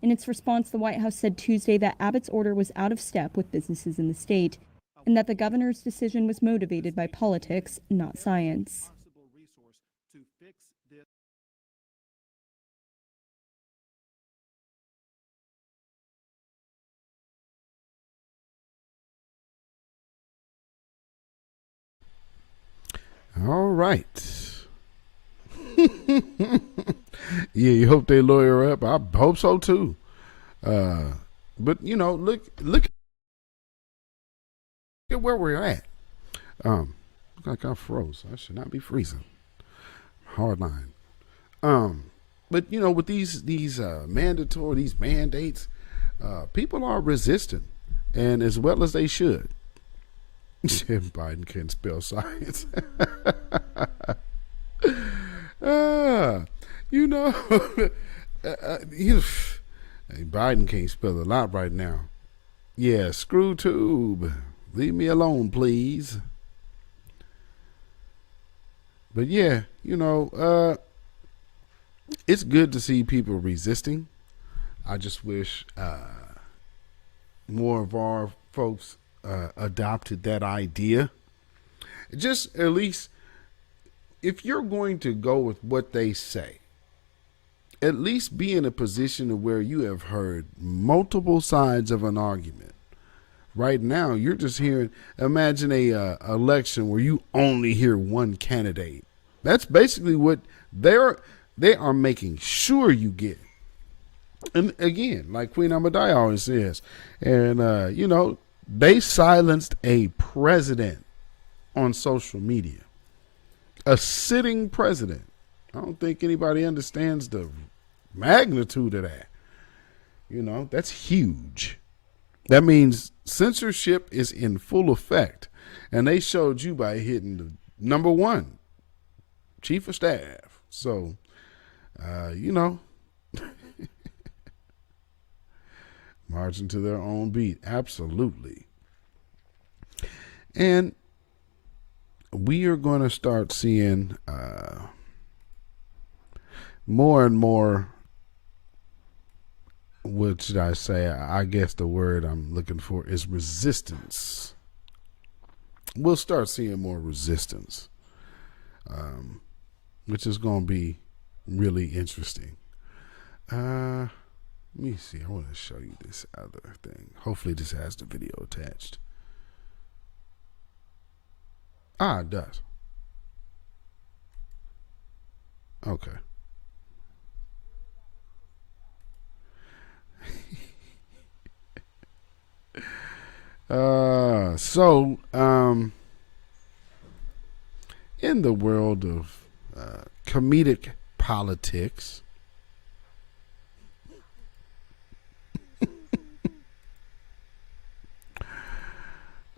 In its response, the White House said Tuesday that Abbott's order was out of step with businesses in the state and that the governor's decision was motivated by politics, not science. All right. Yeah, you hope they lawyer up. I hope so too. But you know, look at where we're at. Look like I froze. I should not be freezing. Hard line. But you know, with these mandates, people are resisting, and as well as they should. Biden can't spell science. You know, Biden can't spell a lot right now. Yeah, screw tube. Leave me alone, please. But yeah, you know, it's good to see people resisting. I just wish more of our folks adopted that idea. Just at least, if you're going to go with what they say, at least be in a position of where you have heard multiple sides of an argument right now, you're just hearing, imagine a election where you only hear one candidate. That's basically what they are making sure you get. And again, like Queen Amadai always says, and, you know, they silenced a president on social media, a sitting president. I don't think anybody understands the magnitude of that. You know, that's huge. That means censorship is in full effect. And they showed you by hitting the number one, chief of staff. So, you know, marching to their own beat. Absolutely. And we are going to start seeing more and more, what should I say? I guess the word I'm looking for is resistance. We'll start seeing more resistance, which is going to be really interesting. Let me see. I want to show you this other thing. Hopefully this has the video attached. It does. Okay. So, in the world of comedic politics,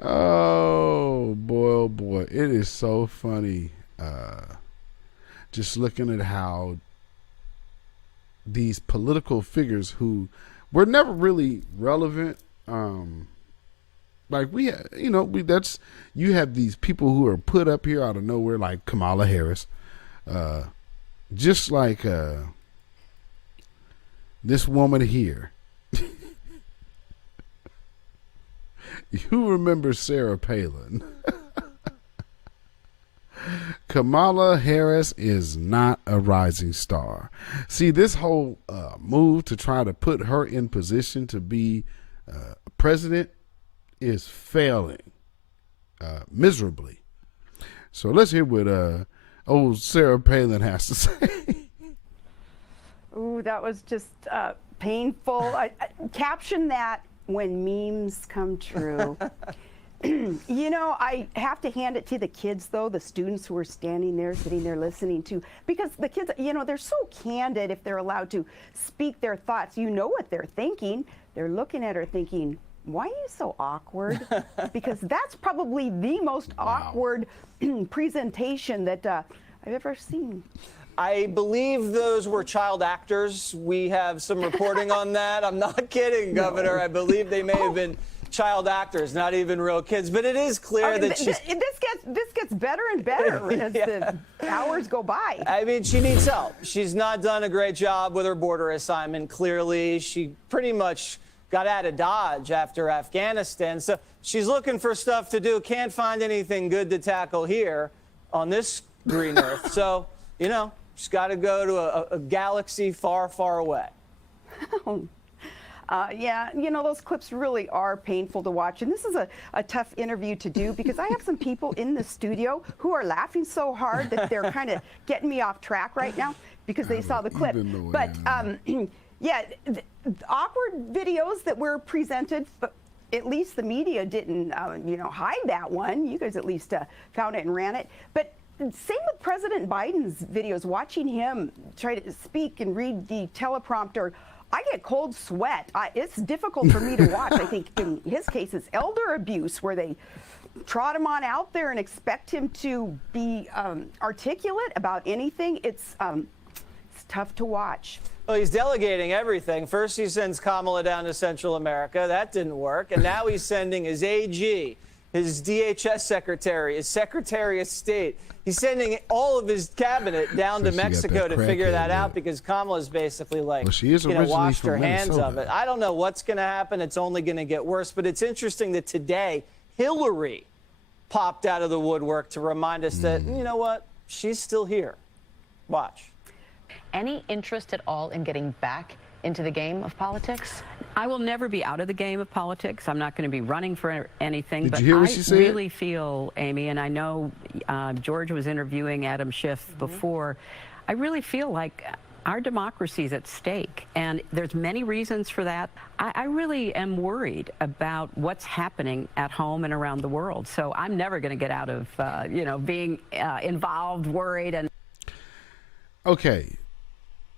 oh boy, it is so funny. Just looking at how these political figures who were never really relevant, like you have these people who are put up here out of nowhere, like Kamala Harris, just like this woman here. You remember Sarah Palin? Kamala Harris is not a rising star. See, this whole move to try to put her in position to be president is failing miserably. So let's hear what old Sarah Palin has to say. Ooh, that was just painful. I caption that when memes come true. You know, I have to hand it to the kids, though, the students who are standing there, sitting there listening to, because the kids, you know, they're so candid if they're allowed to speak their thoughts. You know what they're thinking. They're looking at her thinking, why are you so awkward? Because that's probably the most awkward presentation that I've ever seen. I believe those were child actors. We have some reporting on that. I'm not kidding, Governor. I believe they may have been child actors, not even real kids. But it is clear that she's... This gets better and better as the hours go by. I mean, she needs help. She's not done a great job with her border assignment, clearly. She pretty much got out of Dodge after Afghanistan. So she's looking for stuff to do. Can't find anything good to tackle here on this green earth. So, you know, she's got to go to a galaxy far, far away. Yeah, you know, those clips really are painful to watch. And this is a tough interview to do because I have some people in the studio who are laughing so hard that they're kind of getting me off track right now because they saw the clip. But yeah, awkward videos that were presented, but at least the media didn't, you know, hide that one. You guys at least found it and ran it. But same with President Biden's videos, watching him try to speak and read the teleprompter. I get cold sweat. It's difficult for me to watch. I think in his case, it's elder abuse where they trot him on out there and expect him to be articulate about anything. It's tough to watch. Well, he's delegating everything. First, he sends Kamala down to Central America. That didn't work. And now he's sending his AG, his DHS secretary, his Secretary of State. He's sending all of his cabinet down to Mexico to figure that out because Kamala's basically like, she is washed her hands Minnesota. of it. I don't know what's going to happen. It's only going to get worse. But it's interesting that today Hillary popped out of the woodwork to remind us that, you know what, she's still here. Watch. Any interest at all in getting back into the game of politics? I will never be out of the game of politics. I'm not going to be running for anything. Did but you hear what I she said? really feel, Amy, and I know George was interviewing Adam Schiff before, I really feel like our democracy is at stake, and there's many reasons for that. I really am worried about what's happening at home and around the world. So I'm never going to get out of, being involved, worried, and. Okay.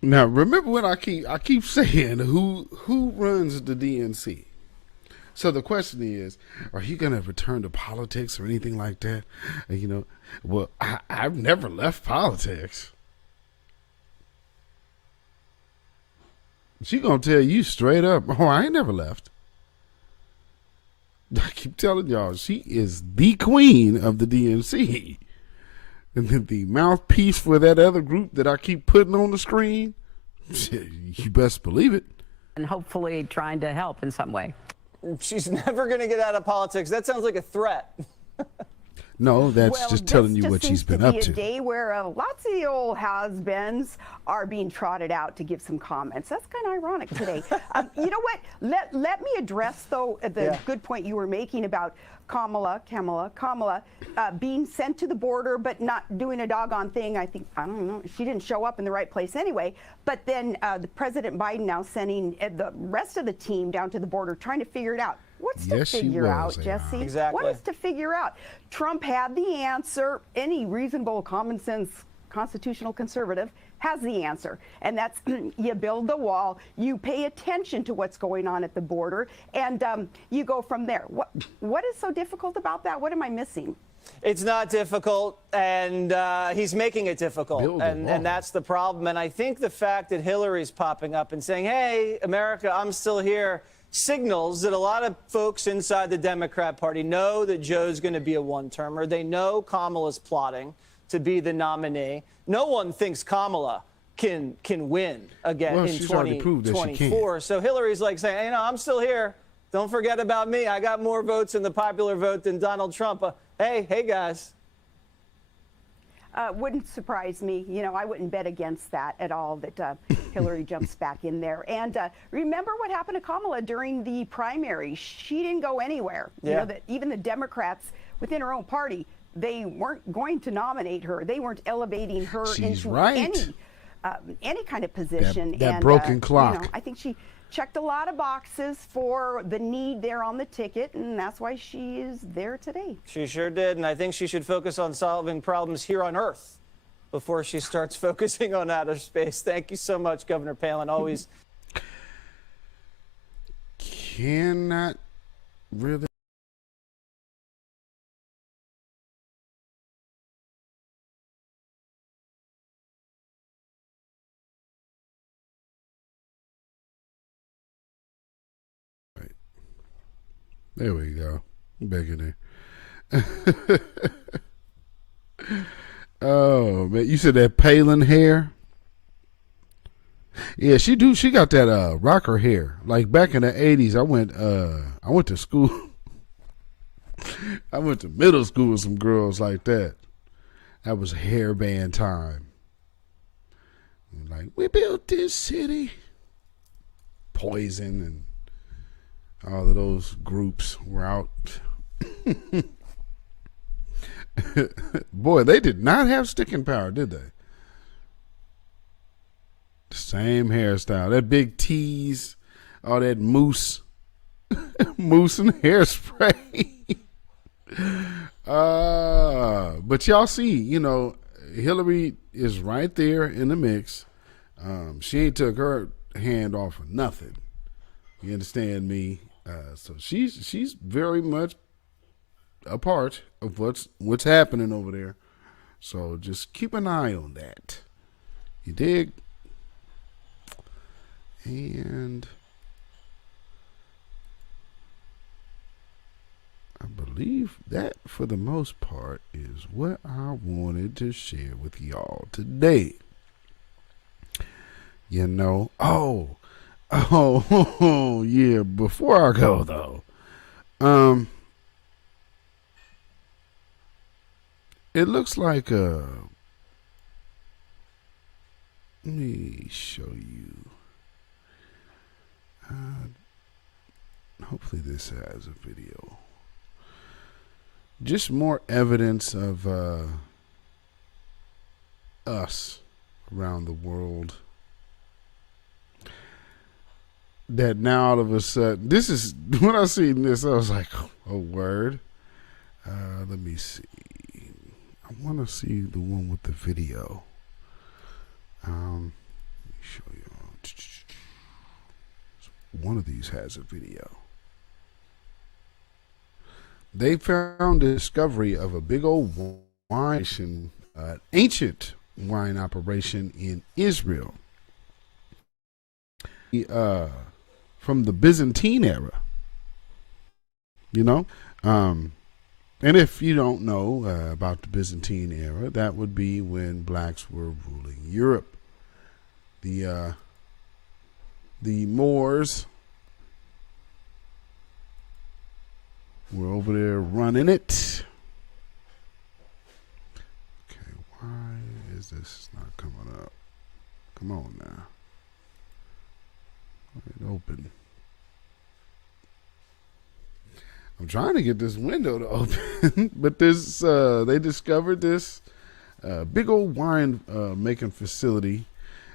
Now remember what I keep saying, who runs the DNC? So the question is, are you going to return to politics or anything like that? And, well, I've never left politics. She gonna tell you straight up, oh, I ain't never left. I keep telling y'all, she is the queen of the DNC. And then the mouthpiece for that other group that I keep putting on the screen, you best believe it. And hopefully trying to help in some way. She's never going to get out of politics. That sounds like a threat. No, that's just telling you what she's been up to. This seems to be a day where lots of the old has-beens are being trotted out to give some comments. That's kind of ironic today. You know what? Let me address, though, the good point you were making about Kamala being sent to the border but not doing a doggone thing. I don't know, she didn't show up in the right place anyway. But then the President Biden now sending the rest of the team down to the border trying to figure it out. What's to figure out, Jesse? Exactly. What is to figure out? Trump had the answer. Any reasonable, common sense, constitutional conservative has the answer. And that's you build the wall, you pay attention to what's going on at the border, and you go from there. What is so difficult about that? What am I missing? It's not difficult, and he's making it difficult, and that's the problem. And I think the fact that Hillary's popping up and saying, hey, America, I'm still here, signals that a lot of folks inside the Democrat Party know that Joe's going to be a one-termer. They know Kamala's plotting to be the nominee. No one thinks Kamala can win again in 2024. So Hillary's like saying, I'm still here. Don't forget about me. I got more votes in the popular vote than Donald Trump. Hey, guys. Wouldn't surprise me. I wouldn't bet against that at all, that Hillary jumps back in there. And remember what happened to Kamala during the primary. She didn't go anywhere. You know, that even the Democrats within her own party, they weren't going to nominate her. They weren't elevating her into any kind of position. That broken clock. I think she checked a lot of boxes for the need there on the ticket, and that's why she is there today. She sure did, and I think she should focus on solving problems here on Earth before she starts focusing on outer space. Thank you so much, Governor Palin. Always. Cannot really. There we go. Back in there. Oh man, you said that Palin hair? Yeah, she got that rocker hair. Like back in the 80s, I went to school. I went to middle school with some girls like that. That was hairband time. Like, we built this city. Poison and all of those groups were out. Boy, they did not have sticking power, did they? The same hairstyle. That big tease, all that mousse and hairspray. But y'all see, Hillary is right there in the mix. She ain't took her hand off of nothing. You understand me? So she's very much a part of what's happening over there. So just keep an eye on that. You dig? And I believe that for the most part is what I wanted to share with y'all today. Oh, yeah, before I go though, it looks like let me show you. Hopefully this has a video. Just more evidence of us around the world. That now all of a sudden, this is, when I seen this, I was like, oh, word. Let me see. I want to see the one with the video. Let me show you. One of these has a video. They found the discovery of a big old wine, ancient wine operation in Israel. From the Byzantine era, you know, and if you don't know about the Byzantine era, that would be when blacks were ruling Europe. The Moors were over there running it. Okay, why is this not coming up? Come on now. It open. I'm trying to get this window to open, but this they discovered this big old wine making facility,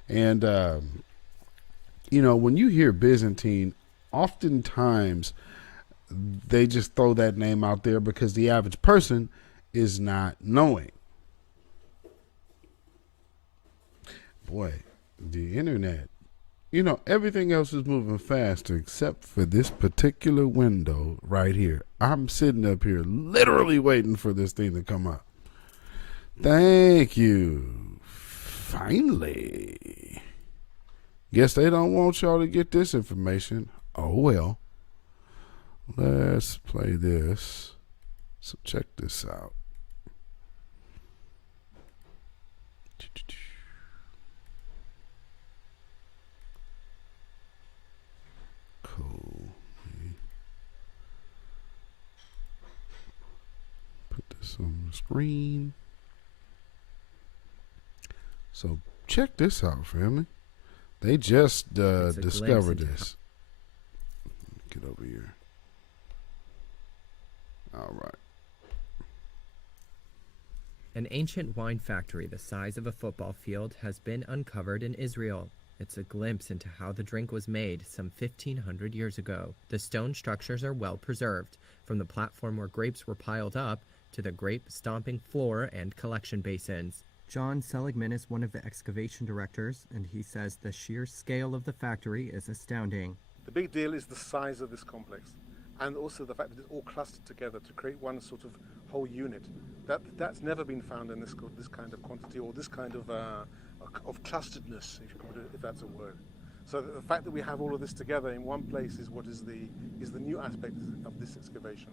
and you know, when you hear Byzantine, oftentimes they just throw that name out there because the average person is not knowing. Boy, the internet. You know, everything else is moving faster except for this particular window right here. I'm sitting up here literally waiting for this thing to come up. Thank you. Finally. Guess they don't want y'all to get this information. Oh, well. Let's play this. So check this out. On the screen. So check this out, family. They just discovered this. Get over here. All right. An ancient wine factory the size of a football field has been uncovered in Israel. It's a glimpse into how the drink was made some 1,500 years ago. The stone structures are well preserved, from the platform where grapes were piled up to the grape-stomping floor and collection basins. John Seligman is one of the excavation directors, and he says the sheer scale of the factory is astounding. The big deal is the size of this complex, and also the fact that it's all clustered together to create one sort of whole unit. That's never been found in this kind of quantity, or this kind of clusteredness, if that's a word. So the fact that we have all of this together in one place is what is the new aspect of this excavation.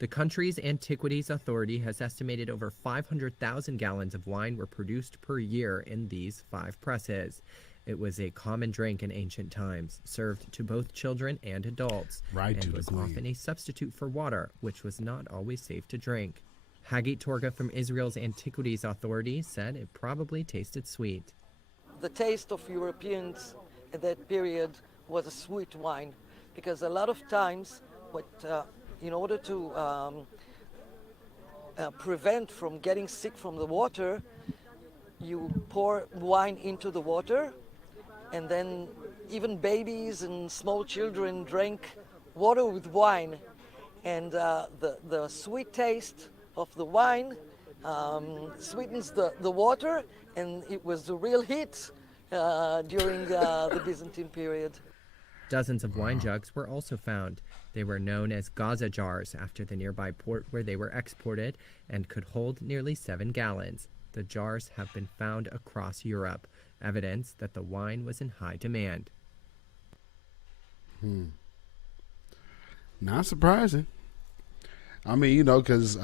The country's Antiquities Authority has estimated over 500,000 gallons of wine were produced per year in these 5 presses. It was a common drink in ancient times, served to both children and adults, and was often a substitute for water, which was not always safe to drink. Hagit Torga from Israel's Antiquities Authority said it probably tasted sweet. The taste of Europeans at that period was a sweet wine, because a lot of times in order to prevent from getting sick from the water, you pour wine into the water, and then even babies and small children drank water with wine, and the sweet taste of the wine sweetens the water, and it was a real hit during the Byzantine period. Dozens of wine jugs were also found. They were known as Gaza jars after the nearby port where they were exported and could hold nearly 7 gallons. The jars have been found across Europe, evidence that the wine was in high demand. Not surprising. I mean, you know, because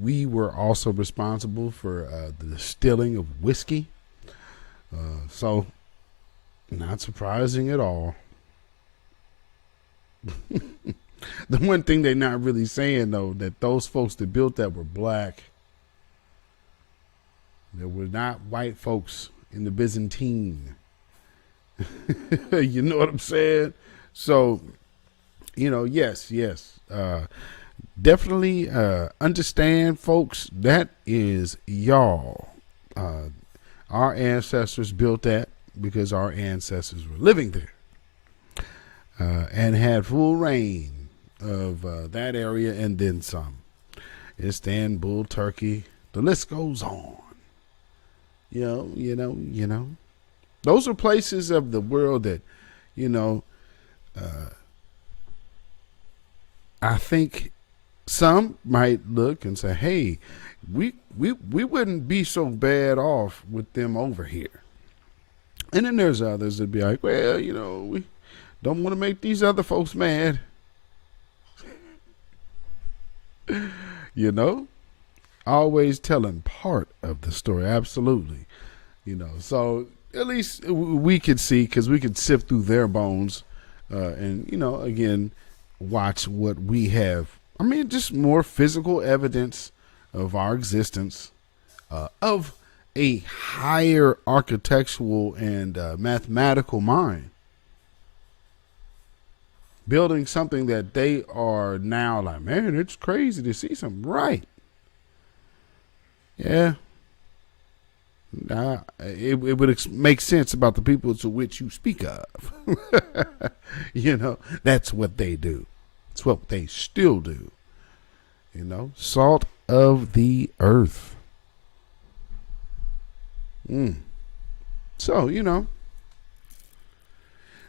we were also responsible for the distilling of whiskey. So, not surprising at all. The one thing they're not really saying, though, that those folks that built that were black. There were not white folks in the Byzantine. You know what I'm saying? So, yes. Definitely understand, folks, that is y'all. Our ancestors built that because our ancestors were living there and had full reign of that area and then some. Istanbul, Turkey, the list goes on. Those are places of the world that, I think some might look and say, hey, we wouldn't be so bad off with them over here. And then there's others that be like, well, we don't want to make these other folks mad. Always telling part of the story. Absolutely. So at least we could see, because we could sift through their bones and, again, watch what we have. I mean, just more physical evidence of our existence, of a higher architectural and mathematical mind. Building something that they are now like, man, it's crazy to see something right. Yeah. It would make sense about the people to which you speak of. That's what they do. It's what they still do. Salt of the earth. So,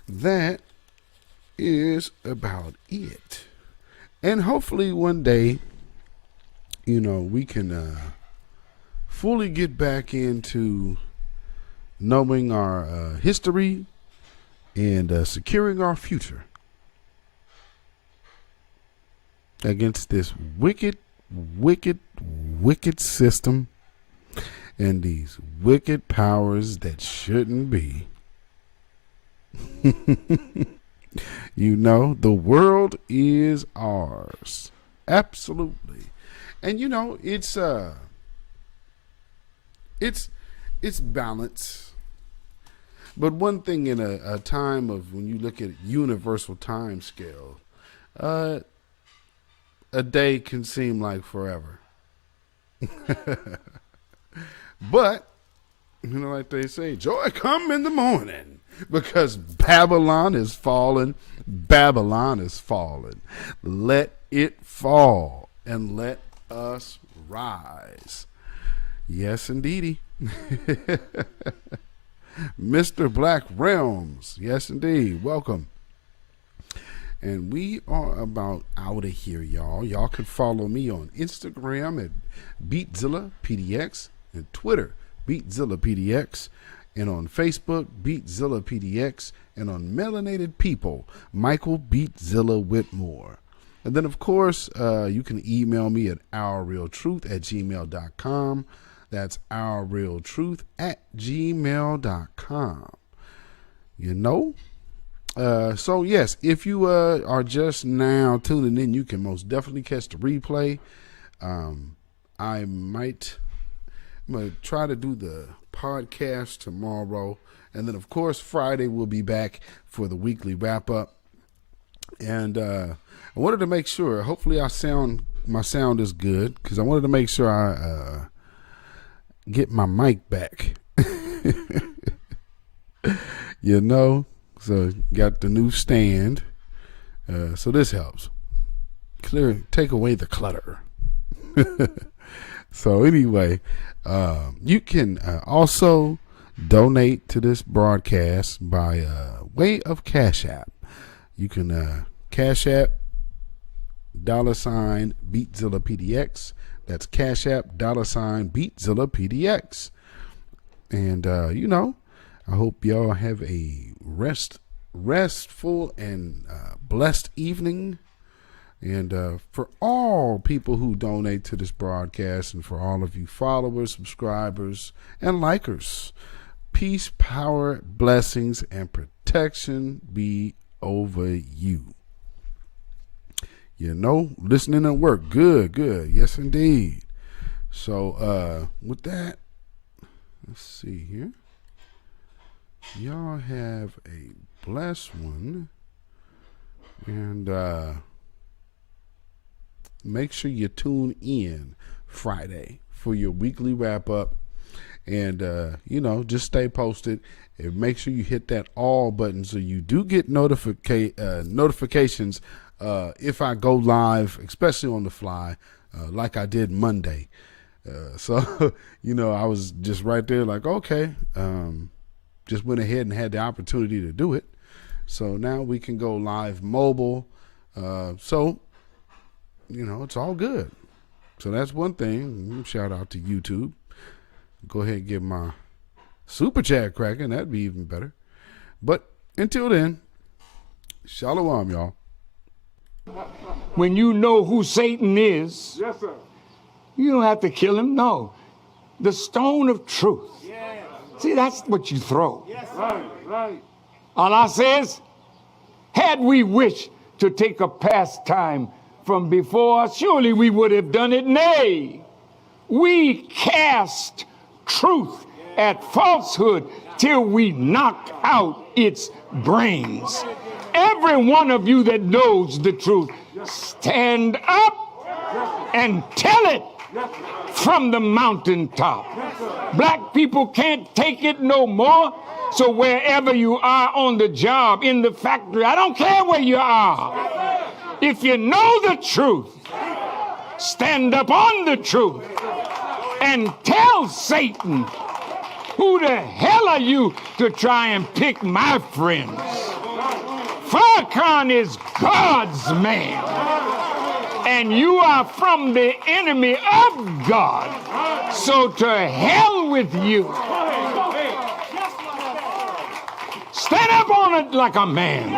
that is about it. And hopefully one day, we can fully get back into knowing our history and securing our future against this wicked system and these wicked powers that shouldn't be. The world is ours. Absolutely. And it's balance. But one thing in a time of, when you look at universal time scale, a day can seem like forever. But, like they say, joy come in the morning, because Babylon is fallen. Babylon is fallen. Let it fall and let us rise. Yes, indeedy. Mr. Black Realms. Yes, indeed. Welcome. And we are about out of here, y'all. Y'all can follow me on Instagram at beatzillapdx and Twitter, beatzillapdx, and on Facebook, beatzillapdx, and on Melanated People, Michael Beatzilla Whitmore. And then, of course, you can email me at ourrealtruth@gmail.com. That's ourrealtruth@gmail.com. So, yes, if you are just now tuning in, you can most definitely catch the replay. I'm going to try to do the podcast tomorrow. And then, of course, Friday we'll be back for the weekly wrap-up. And I wanted to make sure, hopefully my sound is good, because I wanted to make sure I get my mic back. So got the new stand. So this helps. Take away the clutter. So anyway, you can also donate to this broadcast by way of CashApp. You can CashApp $beatzillapdx. That's CashApp $beatzillapdx. And I hope y'all have a restful and blessed evening. And for all people who donate to this broadcast, and for all of you followers, subscribers, and likers, peace, power, blessings, and protection be over you. Listening at work. Good. Yes, indeed. So, with that, let's see here. Y'all have a blessed one. And make sure you tune in Friday for your weekly wrap up. And, just stay posted. And make sure you hit that all button so you do get notifications if I go live, especially on the fly, like I did Monday. So, I was just right there like, okay, just went ahead and had the opportunity to do it. So now we can go live mobile. So, it's all good. So that's one thing. Shout out to YouTube. Go ahead and get my super chat cracking. That'd be even better. But until then, shalom, y'all. When you know who Satan is, Yes, sir. you don't have to kill him. No. The stone of truth. See, that's what you throw. Right. Allah says, had we wished to take a pastime from before us, surely we would have done it. Nay, we cast truth at falsehood till we knock out its brains. Every one of you that knows the truth, stand up and tell it from the mountaintop. Black people can't take it no more. So wherever you are on the job, in the factory, I don't care where you are. If you know the truth, stand up on the truth and tell Satan, who the hell are you to try and pick my friends? Farrakhan is God's man, and you are from the enemy of God. So to hell with you. Stand up on it like a man.